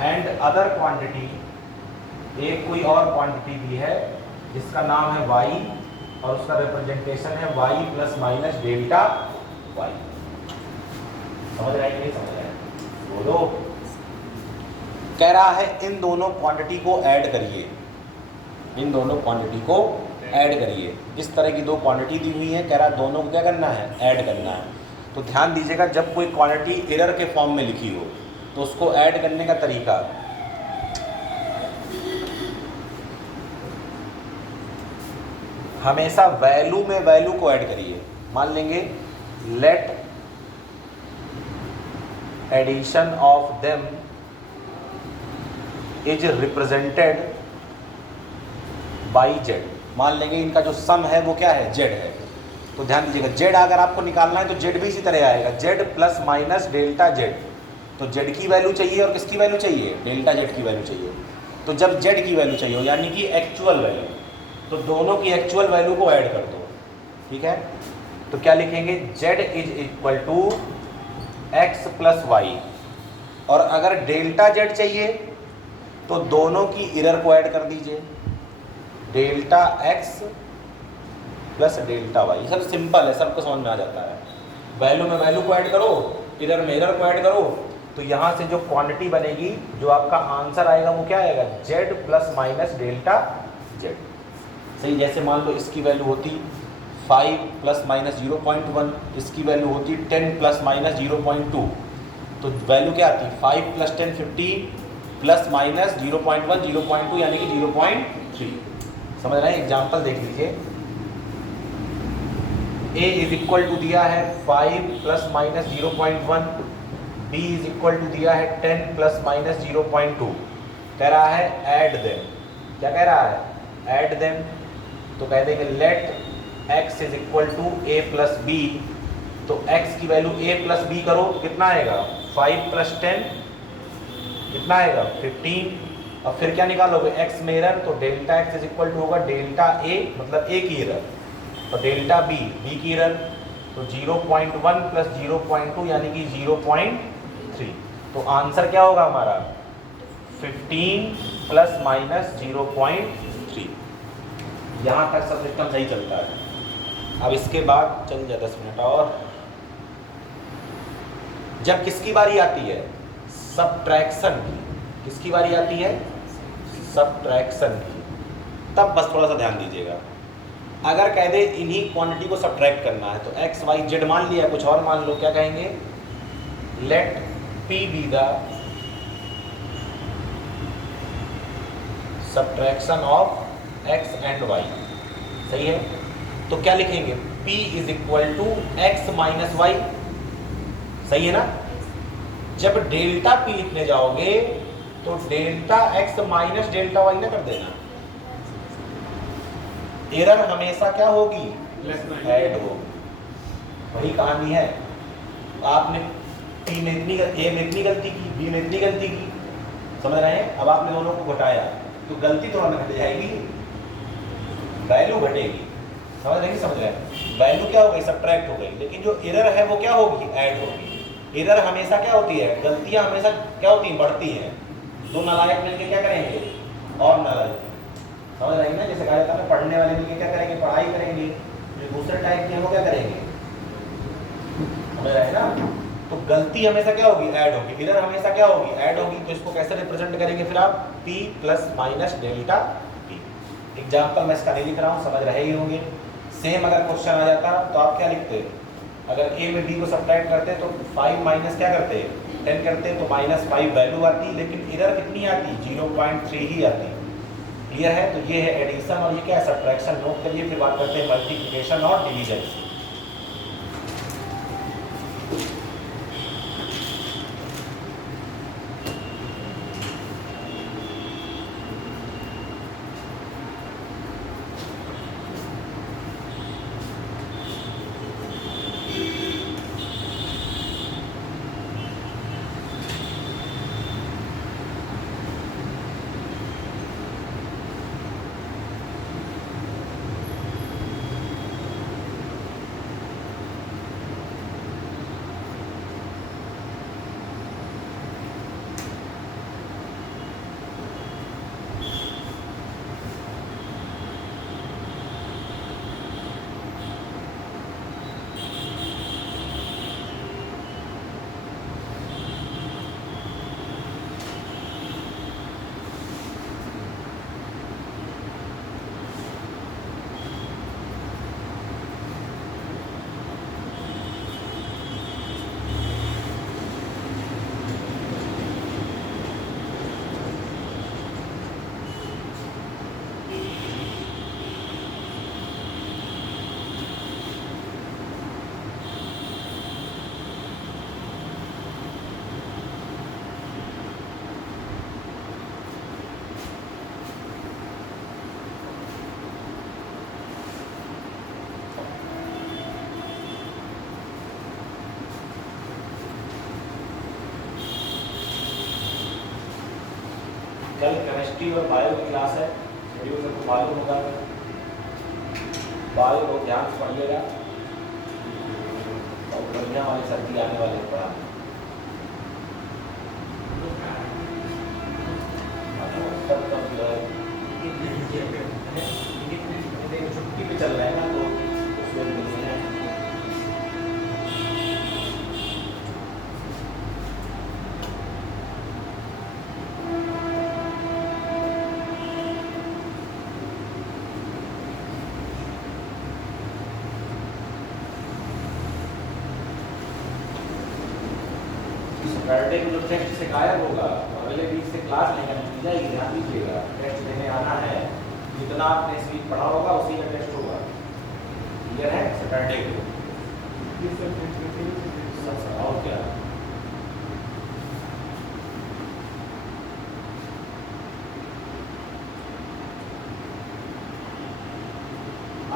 एंड अदर क्वांटिटी, एक कोई और क्वांटिटी भी है जिसका नाम है y और उसका रिप्रेजेंटेशन है y plus minus delta y। समझ रहे हैं कि नहीं समझ रहे हैं? बोलो। कह रहा है इन दोनों क्वांटिटी को ऐड करिए, इन दोनों क्वांटिटी को ऐड करिए। इस तरह की दो क्वांटिटी दी हुई है, कह रहा है दोनों को क्या करना है? ऐड करना है। तो ध्यान दीजिएगा, जब कोई क्वांटिटी एरर के फॉर्म में लिखी हो तो उसको ऐड करने का तरीका, हमेशा वैल्यू में वैल्यू को ऐड करिए। मान लेंगे let addition of them is represented by z. मान लेंगे इनका जो सम है वो क्या है? जेड है। तो ध्यान दीजिएगा, जेड अगर आपको निकालना है तो जेड भी इसी तरह आएगा, Z plus minus delta Z. तो जेड की वैल्यू चाहिए और किसकी वैल्यू चाहिए? डेल्टा जेड की वैल्यू चाहिए। तो जब जेड की वैल्यू चाहिए यानी कि एक्चुअल वैल्यू, तो दोनों की एक्चुअल वैल्यू को ऐड कर दो। ठीक है, तो क्या लिखेंगे? Z is equal to x plus y, और अगर डेल्टा जेड चाहिए तो दोनों की एरर को ऐड कर दीजिए, delta x plus delta y. सब सिंपल है, सबको समझ में आ जाता है। वैल्यू में वैल्यू को ऐड करो, एरर में एरर को ऐड करो, तो यहाँ से जो क्वांटिटी बनेगी, जो आपका आंसर आएगा वो क्या आएगा? Z plus minus delta Z. सही, जैसे मान लो इसकी वैल्यू होती 5 प्लस माइनस 0.1, इसकी वैल्यू होती 10 प्लस माइनस 0.2, तो वैल्यू क्या आती? 5 प्लस 10 15 प्लस माइनस 0.1 0.2 यानी कि 0.3। समझ रहे हैं? एग्जाम्पल देख लीजिए। a इज इक्वल टू दिया है 5 plus minus 0.1, b is equal to दिया है 10 प्लस माइनस 0.2, कह रहा है ऐड देम। क्या कह रहा है? Add them. तो कह देंगे let x is equal to a plus b. तो x की वैल्यू a प्लस बी करो, कितना आएगा? 5 प्लस 10 कितना आएगा? 15। और फिर क्या निकालोगे? x में एरर, तो delta x is equal to होगा डेल्टा a, मतलब a की एरर, और डेल्टा b, b की एरर। तो 0.1 प्लस 0.2 यानी कि 0.3। तो आंसर क्या होगा हमारा? 15 प्लस माइनस 0.3। यहाँ तक सब सिस्टम सही चलता है। अब इसके बाद चल जाए 10 मिनट और। जब किसकी बारी आती है? सबट्रैक्शन की। किसकी बारी आती है? सबट्रैक्शन की। तब बस थोड़ा सा ध्यान दीजिएगा। अगर कह दे इन्हीं क्वांटिटी को सबट्रैक्ट करना है, तो x y z मान लिया, कुछ और मान लो, क्या कहेंगे? Let p be the subtraction of x and y। सही है? तो क्या लिखेंगे? p is equal to x minus y. सही है ना? जब डेल्टा p लिखने जाओगे तो delta x minus delta y ना कर देना। एरर हमेशा क्या होगी? ऐड होगी। वही कहानी है। आपने p में इतनी a में इतनी गलती की, b में इतनी गलती की, समझ रहे हैं? अब आपने दोनों को घटाया तो गलती थोड़ा ना घट जाएगी, वैल्यू घटेगी। समझ रहे हैं? समझ रहे हैं? वैल्यू क्या हो गई? सबट्रैक्ट हो गई। लेकिन जो एरर है वो क्या होगी? ऐड होगी। एरर हमेशा क्या होती है? गलतियां हमेशा क्या होती हैं? बढ़ती हैं। दो नालायक मिलकर क्या करेंगे? और नालायक। समझ रहे हैं ना? जैसे कहा जाता है पढ़ने वाले मिलकर क्या करेंगे? पढ़ाई करेंगे। जो दूसरे टाइप के हैं वो क्या करेंगे? समझ रहे हैं ना? तो गलती हमेशा क्या होगी? ऐड होगी। एरर हमेशा क्या होगी? ऐड होगी। तो इसको कैसे रिप्रेजेंट करेंगे फिर आप? p plus minus delta p। Example मैं इसका नहीं लिख रहा हूँ, समझ रहे ही होंगे। सेम अगर क्वेश्चन आ जाता तो आप क्या लिखते? अगर a में b को सब्ट्रैक्ट करते तो 5 माइनस क्या करते? 10 करते, तो -5 वैल्यू आती, लेकिन एरर कितनी आती? 0.3 ही आती। क्लियर है? तो ये है एडिशन और ये क्या है? सब्ट्रैक्शन। नोट करिए। फिर बात करते हैं मल्टीप्लिकेशन और डिवीजन। कल केमिस्ट्री और बायो की क्लास है, शेड्यूल सबको मालूम होगा। बायो को ध्यान से पढ़िएगा और बढ़िया वाले सर्दी आने वाले पढ़ा। सब जो है छुट्टी पे चल रहे हैं ना, तो उसमें मिलते हैं। सैटरडे को जो टेस्ट से गायब होगा, अगले वीक से क्लास नहीं करनी जाएगी। ध्यान दीजिएगा, टेस्ट देने आना है। जितना आपने इस वीक पढ़ा होगा उसी का टेस्ट होगा। क्लियर है? सैटरडे को और क्या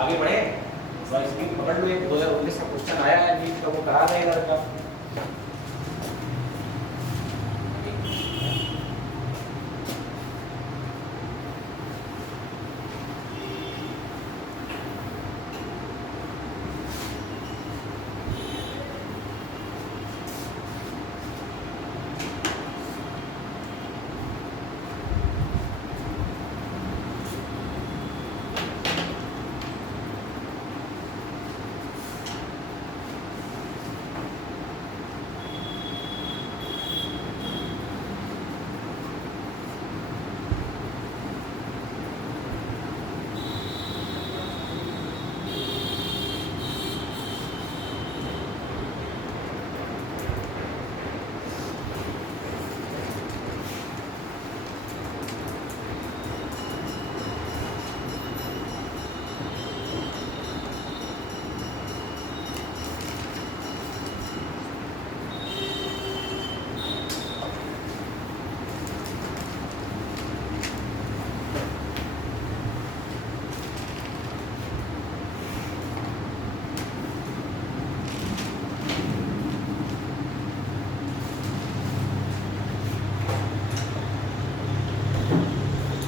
आगे बढ़े। तो इसकी पकड़ लो, एक 2019 का क्वेश्चन आया है नीट का, वो करा देगा लड़का।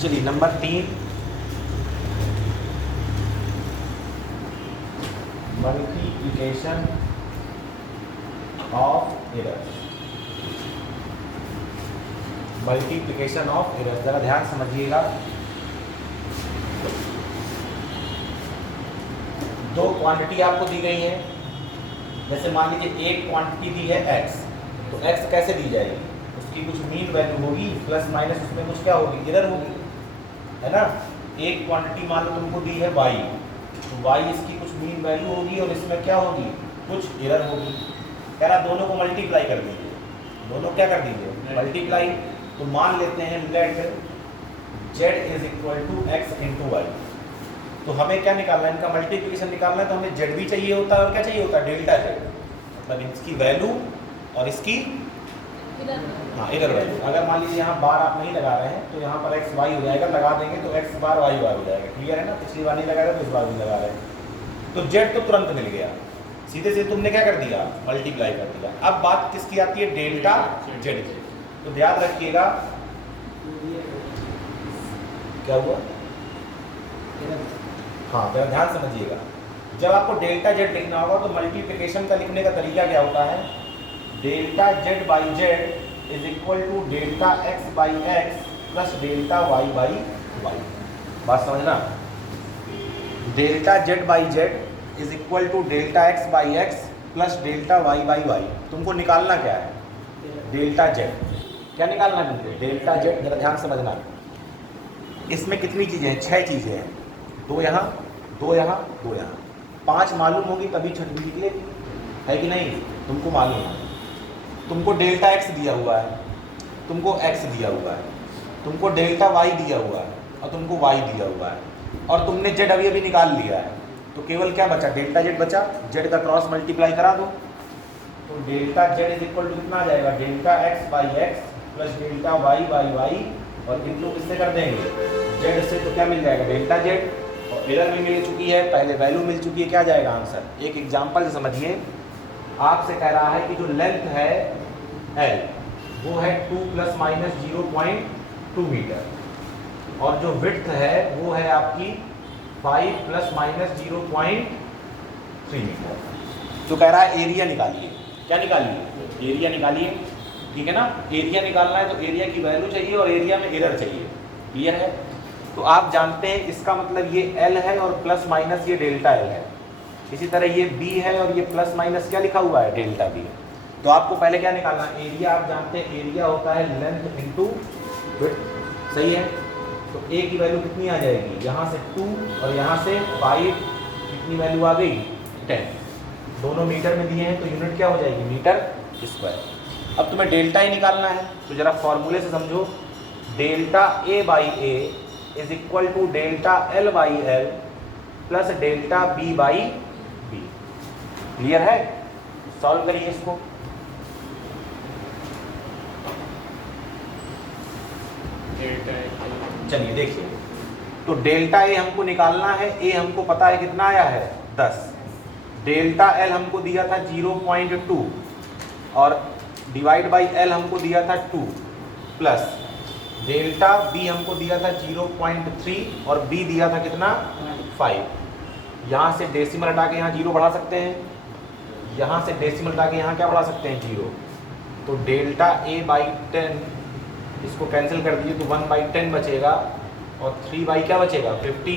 चलिए number 3, multiplication of errors. Multiplication of errors जरा ध्यान समझिएगा। दो क्वांटिटी आपको दी गई है, जैसे मान लीजिए एक क्वांटिटी दी है x, तो x कैसे दी जाएगी, उसकी कुछ मीन वैल्यू होगी प्लस माइनस उसमें कुछ क्या होगी, एरर होगी, है ना। एक क्वांटिटी मान लो तुमको दी है y, तो y इसकी कुछ मीन वैल्यू होगी और इसमें क्या होगी, कुछ एरर होगी। कह रहा दोनों को मल्टीप्लाई कर दीजिए, दोनों क्या कर दीजिए, मल्टीप्लाई। तो मान लेते हैं let z is equal to x into y. तो हमें क्या निकालना है, इनका मल्टीप्लिकेशन निकालना है, तो हमें z भी चाहिए होता है और क्या चाहिए होता है, डेल्टा z, मतलब इसकी वैल्यू और इसकी हाँ एरर वैल्यू। अगर मान लीजिए यहाँ बार आप नहीं लगा रहे हैं तो यहाँ पर x y हो जाएगा, लगा देंगे तो x बार y बार हो जाएगा, क्लियर है ना। पिछली बार नहीं लगाया तो इस बार भी लगा रहे हैं। तो z तो तुरंत मिल गया, सीधे सीधे तुमने क्या कर दिया, मल्टीप्लाई कर दिया। अब बात किसकी आती है, डेल्टा z की। तो ध्यान रखिएगा क्या हुआ, हाँ जरा ध्यान समझिएगा। जब आपको डेल्टा z लिखना होगा तो मल्टीप्लिकेशन का लिखने का तरीका क्या होता है, delta z by z is equal to delta x by x plus delta y by y. बात समझना, delta z by z is equal to delta x by x plus delta y by y. तुमको निकालना क्या है, delta z। क्या निकालना है तुमको, डेल्टा z। जरा ध्यान समझना, इसमें कितनी चीज़ें हैं, 6 चीज़ें हैं, 2 यहाँ 2 यहाँ 2 यहाँ, 5 मालूम होगी तभी छठवीं निकलेगी, है कि नहीं, तुमको मालूम है। तुमको डेल्टा x दिया हुआ है, तुमको x दिया हुआ है, तुमको डेल्टा y दिया हुआ है और तुमको y दिया हुआ है, और तुमने z अभी अभी निकाल लिया है। तो केवल क्या बचा, डेल्टा z बचा, z का क्रॉस मल्टीप्लाई करा दो। तो delta z is equal to कितना आ जाएगा, delta x by x plus delta y by y, और इनको किससे कर देंगे, z से, तो क्या मिल जाएगा, डेल्टा z। और एरर भी मिल चुकी है, पहले वैल्यू मिल चुकी है, क्या जाएगा आंसर। एक एग्जाम्पल समझिए, आपसे कह रहा है कि जो लेंथ है L वो है 2 प्लस माइनस 0.2 मीटर, और जो विड्थ है वो है आपकी 5 प्लस माइनस 0.3 मीटर। तो कह रहा है एरिया निकालिए, क्या निकालिए, एरिया निकालिए, ठीक है ना। एरिया निकालना है तो एरिया की वैल्यू चाहिए और एरिया में एरर चाहिए, क्लियर है। तो आप जानते हैं इसका मतलब ये L है और प्लस माइनस ये डेल्टा L है। इसी तरह ये B है और ये प्लस माइनस क्या लिखा हुआ है, डेल्टा B। तो आपको पहले क्या निकालना है, एरिया। आप जानते हैं एरिया होता है लेंथ इनटू विड्थ, सही है। तो A की वैल्यू कितनी आ जाएगी, यहाँ से 2 और यहाँ से 5, कितनी वैल्यू आ गई, 10। दोनों मीटर में दिए हैं तो यूनिट क्या हो जाएगी, मीटर स्क्वायर। अब तुम्हें डेल्टा ही निकालना है, तो जरा फॉर्मूले से समझो, delta A by A is equal to delta L by L plus delta B by B. Clear है, सॉल्व करिए इसको। चलिए देखिए, तो डेल्टा ए हमको निकालना है, ए हमको पता है कितना आया है 10, डेल्टा एल हमको दिया था 0.2 और डिवाइड बाई एल हमको दिया था 2 प्लस डेल्टा बी हमको दिया था 0.3 और बी दिया था कितना 5। यहाँ से डेसिमल हटा के यहाँ 0 बढ़ा सकते हैं, यहाँ से डेसिमल हटा के यहाँ क्या बढ़ा सकते हैं 0। तो डेल्टा ए बाई 10 इसको कैंसिल कर दीजिए तो 1/10 बचेगा और 3 क्या बचेगा 50।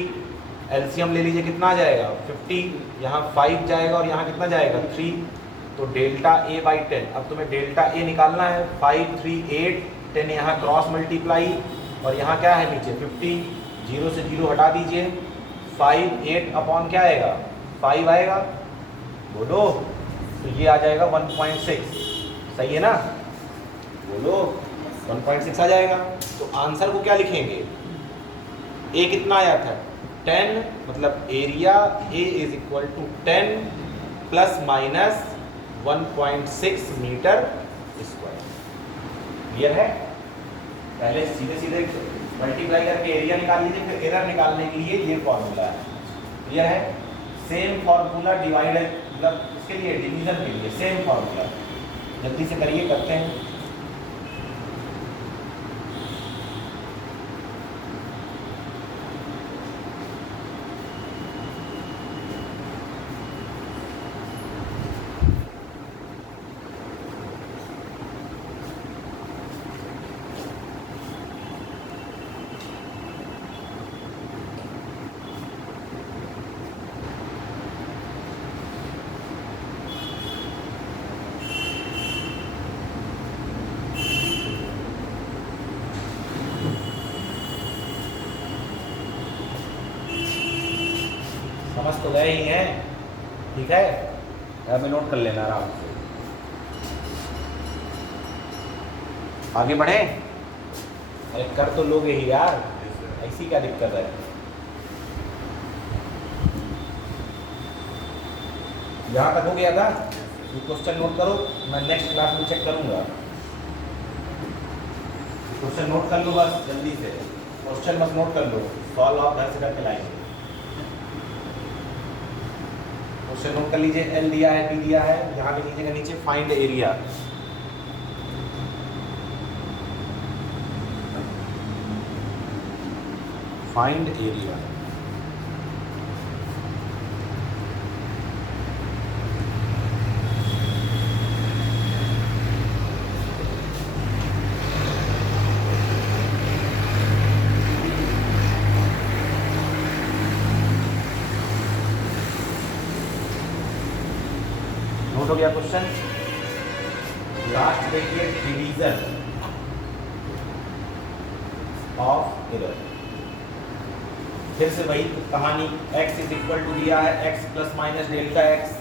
एलसीएम ले लीजिए कितना आ जाएगा 50, यहाँ 5 जाएगा और यहाँ कितना जाएगा 3। तो डेल्टा ए बाई 10, अब तुम्हें डेल्टा ए निकालना है 5 3 8 10 यहाँ क्रॉस मल्टीप्लाई और यहाँ क्या है नीचे 50, 0 से 0 हटा दीजिए 5 8 अपॉन क्या आएगा 5 आएगा, बोलो। तो ये आ जाएगा 1.6, सही है ना, बोलो 1.6 आ जाएगा। तो आंसर को क्या लिखेंगे, ए कितना आया था 10, मतलब area A is equal to 10 plus minus 1.6 metre square. Clear है। पहले सीधे सीधे मल्टीप्लाई करके एरिया निकाल लीजिए, फिर एरर निकालने के लिए ये फॉर्मूला है। क्लियर है। सेम फॉर्मूला डिवाइड, मतलब इसके लिए डिवीजन के लिए सेम फॉर्मूला। जल्दी से करिए, करते हैं। समझ तो गए ही हैं, ठीक है। अब नोट कर लेना आराम से। आगे बढ़े, अरे कर तो लोगे ही यार, ऐसी क्या दिक्कत है। यहाँ तक हो गया था, ये क्वेश्चन नोट करो, मैं नेक्स्ट क्लास में चेक करूंगा। क्वेश्चन नोट कर लो बस जल्दी से, क्वेश्चन बस नोट कर लो, सॉल्व आप घर से करके लाएंगे। क्वेश्चन नोट कर लीजिए, एल दिया है, बी दिया है, यहाँ पे लीजिएगा नीचे find area. Find area, note हो गया क्वेश्चन। लास्ट देखिए, डिवीजन ऑफ एरर। फिर से वही कहानी, x इज इक्वल टू दिया है x plus minus delta x,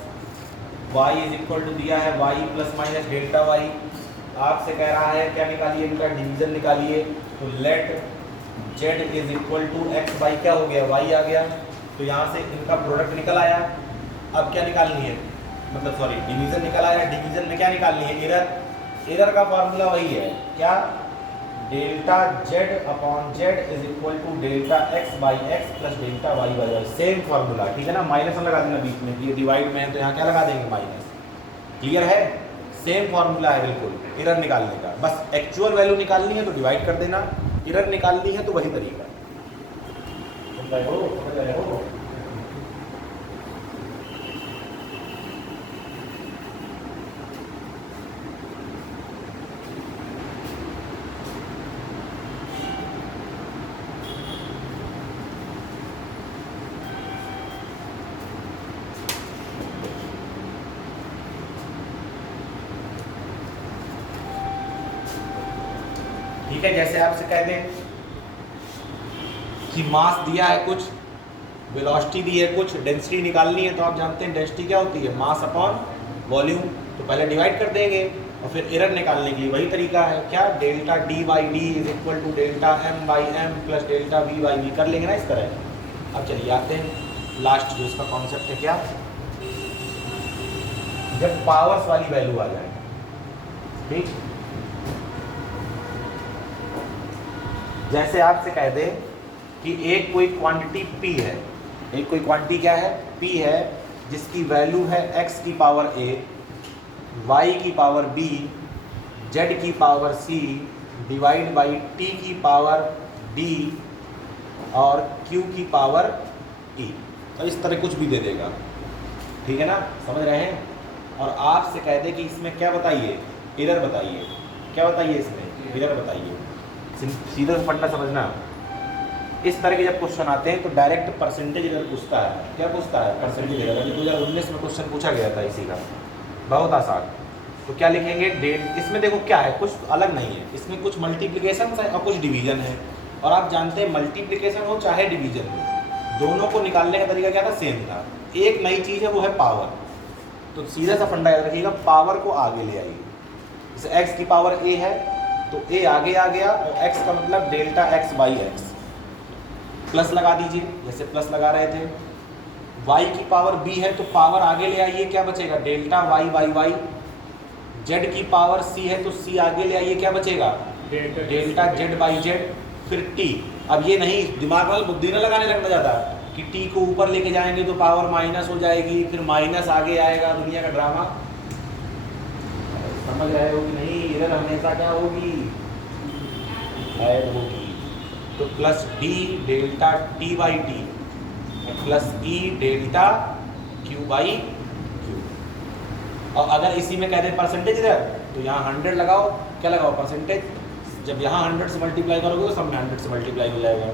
y is equal to दिया है y plus minus delta y। आपसे कह रहा है क्या निकालिए, इनका डिवीजन निकालिए। तो let z is equal to x by क्या हो गया y आ गया, तो यहाँ से इनका प्रोडक्ट निकल आया। अब क्या निकालनी है, मतलब सॉरी डिवीजन निकल आया। डिवीजन में क्या निकालनी है, एरर। एरर का फॉर्मूला वही है क्या, delta z upon z is equal to delta x by x plus delta y by y. Same formula, ठीक है ना। माइनस में लगा देना बीच में, ये डिवाइड में है तो यहाँ क्या लगा देंगे माइनस। क्लियर है, सेम फॉर्मूला है बिल्कुल एरर निकालने का। बस एक्चुअल वैल्यू निकालनी है तो डिवाइड कर देना, एरर निकालनी है तो वही तरीका। समझ रहे हो। ठीक है, जैसे आपसे कह दें कि मास दिया है कुछ, वेलोसिटी दी है कुछ, डेंसिटी निकालनी है, तो आप जानते हैं डेंसिटी क्या होती है, मास अपॉन वॉल्यूम। तो पहले डिवाइड कर देंगे और फिर एरर निकालने के लिए वही तरीका है क्या, delta d by d is equal to delta m by m plus delta v by v कर लेंगे ना इस तरह। अब चलिए आते हैं लास्ट जो इसका कॉन्सेप्ट है क्या, जब पावर्स वाली वैल्यू आ जाए। ठीक, जैसे आपसे कह दे कि एक कोई क्वांटिटी P है, एक कोई क्वांटिटी क्या है, P है, जिसकी वैल्यू है x की पावर a, y की पावर b, z की power c divide by t की पावर d और q की पावर e। तो इस तरह कुछ भी दे देगा, ठीक है ना, समझ रहे हैं। और आपसे कह दे कि इसमें क्या बताइए, एरर बताइए, क्या बताइए इसमें, एरर बताइए। सीधा फंडा समझना, इस तरह के जब क्वेश्चन आते हैं तो डायरेक्ट परसेंटेज एरर पूछता है। क्या पूछता है, परसेंटेज एरर। अभी 2019 में क्वेश्चन पूछा गया था इसी का, बहुत आसान। तो क्या लिखेंगे, डेट। इसमें देखो क्या है, कुछ अलग नहीं है, इसमें कुछ मल्टीप्लिकेशन है और कुछ डिवीजन है। और आप जानते हैं मल्टीप्लिकेशन हो चाहे डिवीजन हो, दोनों को निकालने का तरीका क्या था, सेम था। एक नई चीज़ है वो है पावर। तो सीधा सा फंडा याद रखिएगा, पावर को आगे ले आइए। जैसे x की पावर a है तो a आगे आ गया, और x का मतलब delta x by x, plus लगा दीजिए जैसे प्लस लगा रहे थे। y की पावर b है तो पावर आगे ले आइए, क्या बचेगा, delta y by y. z की पावर c है तो c आगे ले आइए, क्या बचेगा, डेल्टा z बाई z। फिर t, अब ये नहीं दिमाग वाला बुद्धि न लगाने लगना ज़्यादा कि t को ऊपर लेके जाएंगे तो पावर माइनस हो जाएगी, फिर माइनस आगे आएगा, दुनिया का ड्रामा। समझ रहे हो कि नहीं, इधर हमेशा क्या होगी, ऐड होगी। तो plus d delta t by T plus e delta q by q। और अगर इसी में कह दें परसेंटेज इधर, तो यहाँ 100 लगाओ, क्या लगाओ, परसेंटेज। जब यहाँ 100 से मल्टीप्लाई करोगे तो सब में 100 से मल्टीप्लाई हो जाएगा,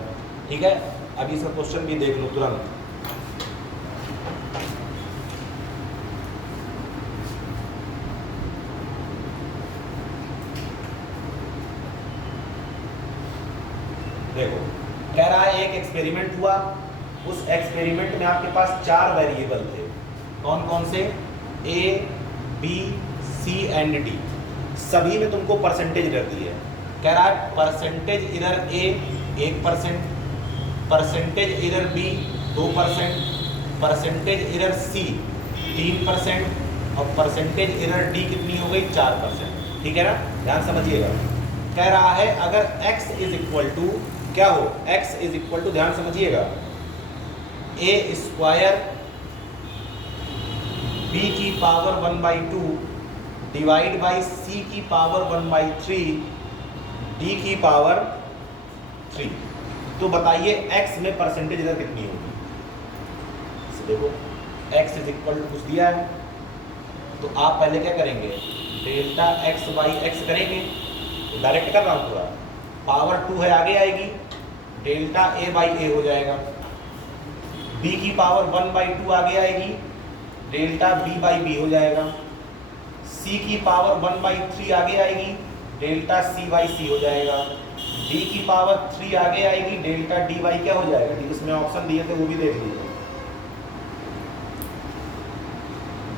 ठीक है। अभी इसका क्वेश्चन भी देख लो तुरंत। देखो कह रहा है एक एक्सपेरिमेंट हुआ, उस एक्सपेरिमेंट में आपके पास 4 वेरिएबल थे। कौन कौन से, A, B, C and D। सभी में तुमको परसेंटेज एरर दी है। कह रहा है percentage error A 1%, percentage error B 2%, percentage error C 3% और परसेंटेज एरर D कितनी हो गई, 4%, ठीक है ना। ध्यान समझिएगा, कह रहा है अगर x इज इक्वल टू क्या हो, x इज इक्वल टू, ध्यान समझिएगा, a स्क्वायर b की पावर 1/2 डिवाइड बाई c की पावर 1/3 d की पावर 3। तो बताइए x में परसेंटेज एरर कितनी होगी। देखो x इज इक्वल टू कुछ दिया है, तो आप पहले क्या करेंगे, डेल्टा x बाई एक्स करेंगे। तो डायरेक्ट कर रहा हूँ पूरा, पावर 2 है आगे आएगी, डेल्टा a बाई ए हो जाएगा। b की पावर 1/2 आगे आएगी, डेल्टा b बाई बी हो जाएगा। c की पावर 1/3 आगे आएगी, डेल्टा c बाई सी हो जाएगा। d की पावर 3 आगे आएगी, डेल्टा d बाई क्या हो जाएगा, इसमें ऑप्शन दिए थे वो भी देख लीजिए।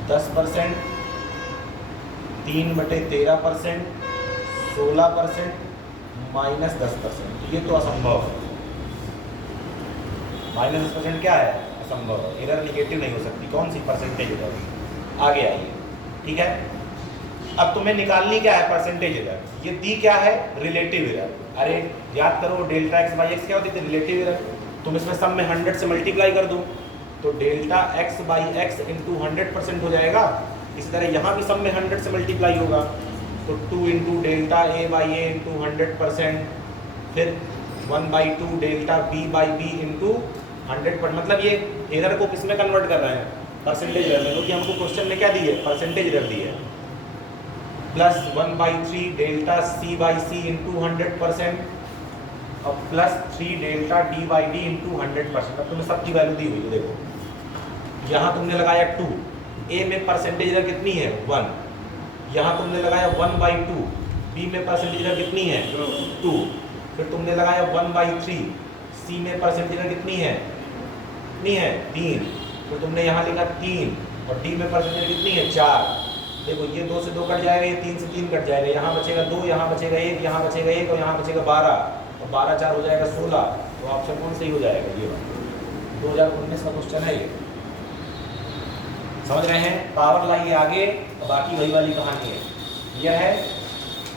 10%, 3/13%, 16%, -10%। ये तो असंभव है, -10% क्या है, असंभव है। एरर निगेटिव नहीं हो सकती, कौन सी परसेंटेज एरर, आगे आइए, ठीक है। अब तुम्हें निकालनी क्या है, परसेंटेज एरर। ये दी क्या है, रिलेटिव एरर। अरे याद करो, डेल्टा x बाई एक्स क्या होती थी, रिलेटिव एरर। तुम इसमें सब में 100 से मल्टीप्लाई कर दो तो delta x by x into 100% हो जाएगा। इसी तरह यहाँ भी सब में 100 से मल्टीप्लाई होगा, तो 2 into delta a by a into 100%, फिर 1/2 delta b by b into 100%। मतलब ये एरर को किस में कन्वर्ट कर रहे हैं, परसेंटेज एरर में, क्योंकि हमको क्वेश्चन में क्या दी है, परसेंटेज एरर दी है। Plus 1/3 delta c by c into 100% और plus 3 delta d by d into 100%। अब तुम्हें सबकी वैल्यू दी हुई है, देखो यहाँ तुमने लगाया 2, a में परसेंटेज एरर कितनी है, 1। यहाँ तुमने लगाया 1/2, b में परसेंटेज एरर कितनी है, 2। फिर तुमने लगाया 1/3, c में परसेंटेज एरर कितनी है, 3। तो तुमने यहाँ लिखा 3 और d में परसेंटेज कितनी है, 4। देखो ये 2 से 2 कट जाएगा, ये 3 से 3 कट जाएगा, यहाँ बचेगा 2, यहाँ बचेगा 1, यहाँ बचेगा 1 और यहाँ बचेगा 12 और 12 4 हो जाएगा 16। तो ऑप्शन कौन सही हो जाएगा, ये 2019 का क्वेश्चन है ये, समझ रहे हैं। पावर लाइए आगे, बाकी वही वाली कहानी है। यह है,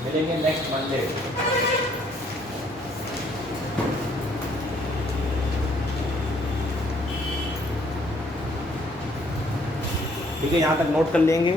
मिलेंगे नेक्स्ट मंडे। ठीक है, यहाँ तक नोट कर लेंगे।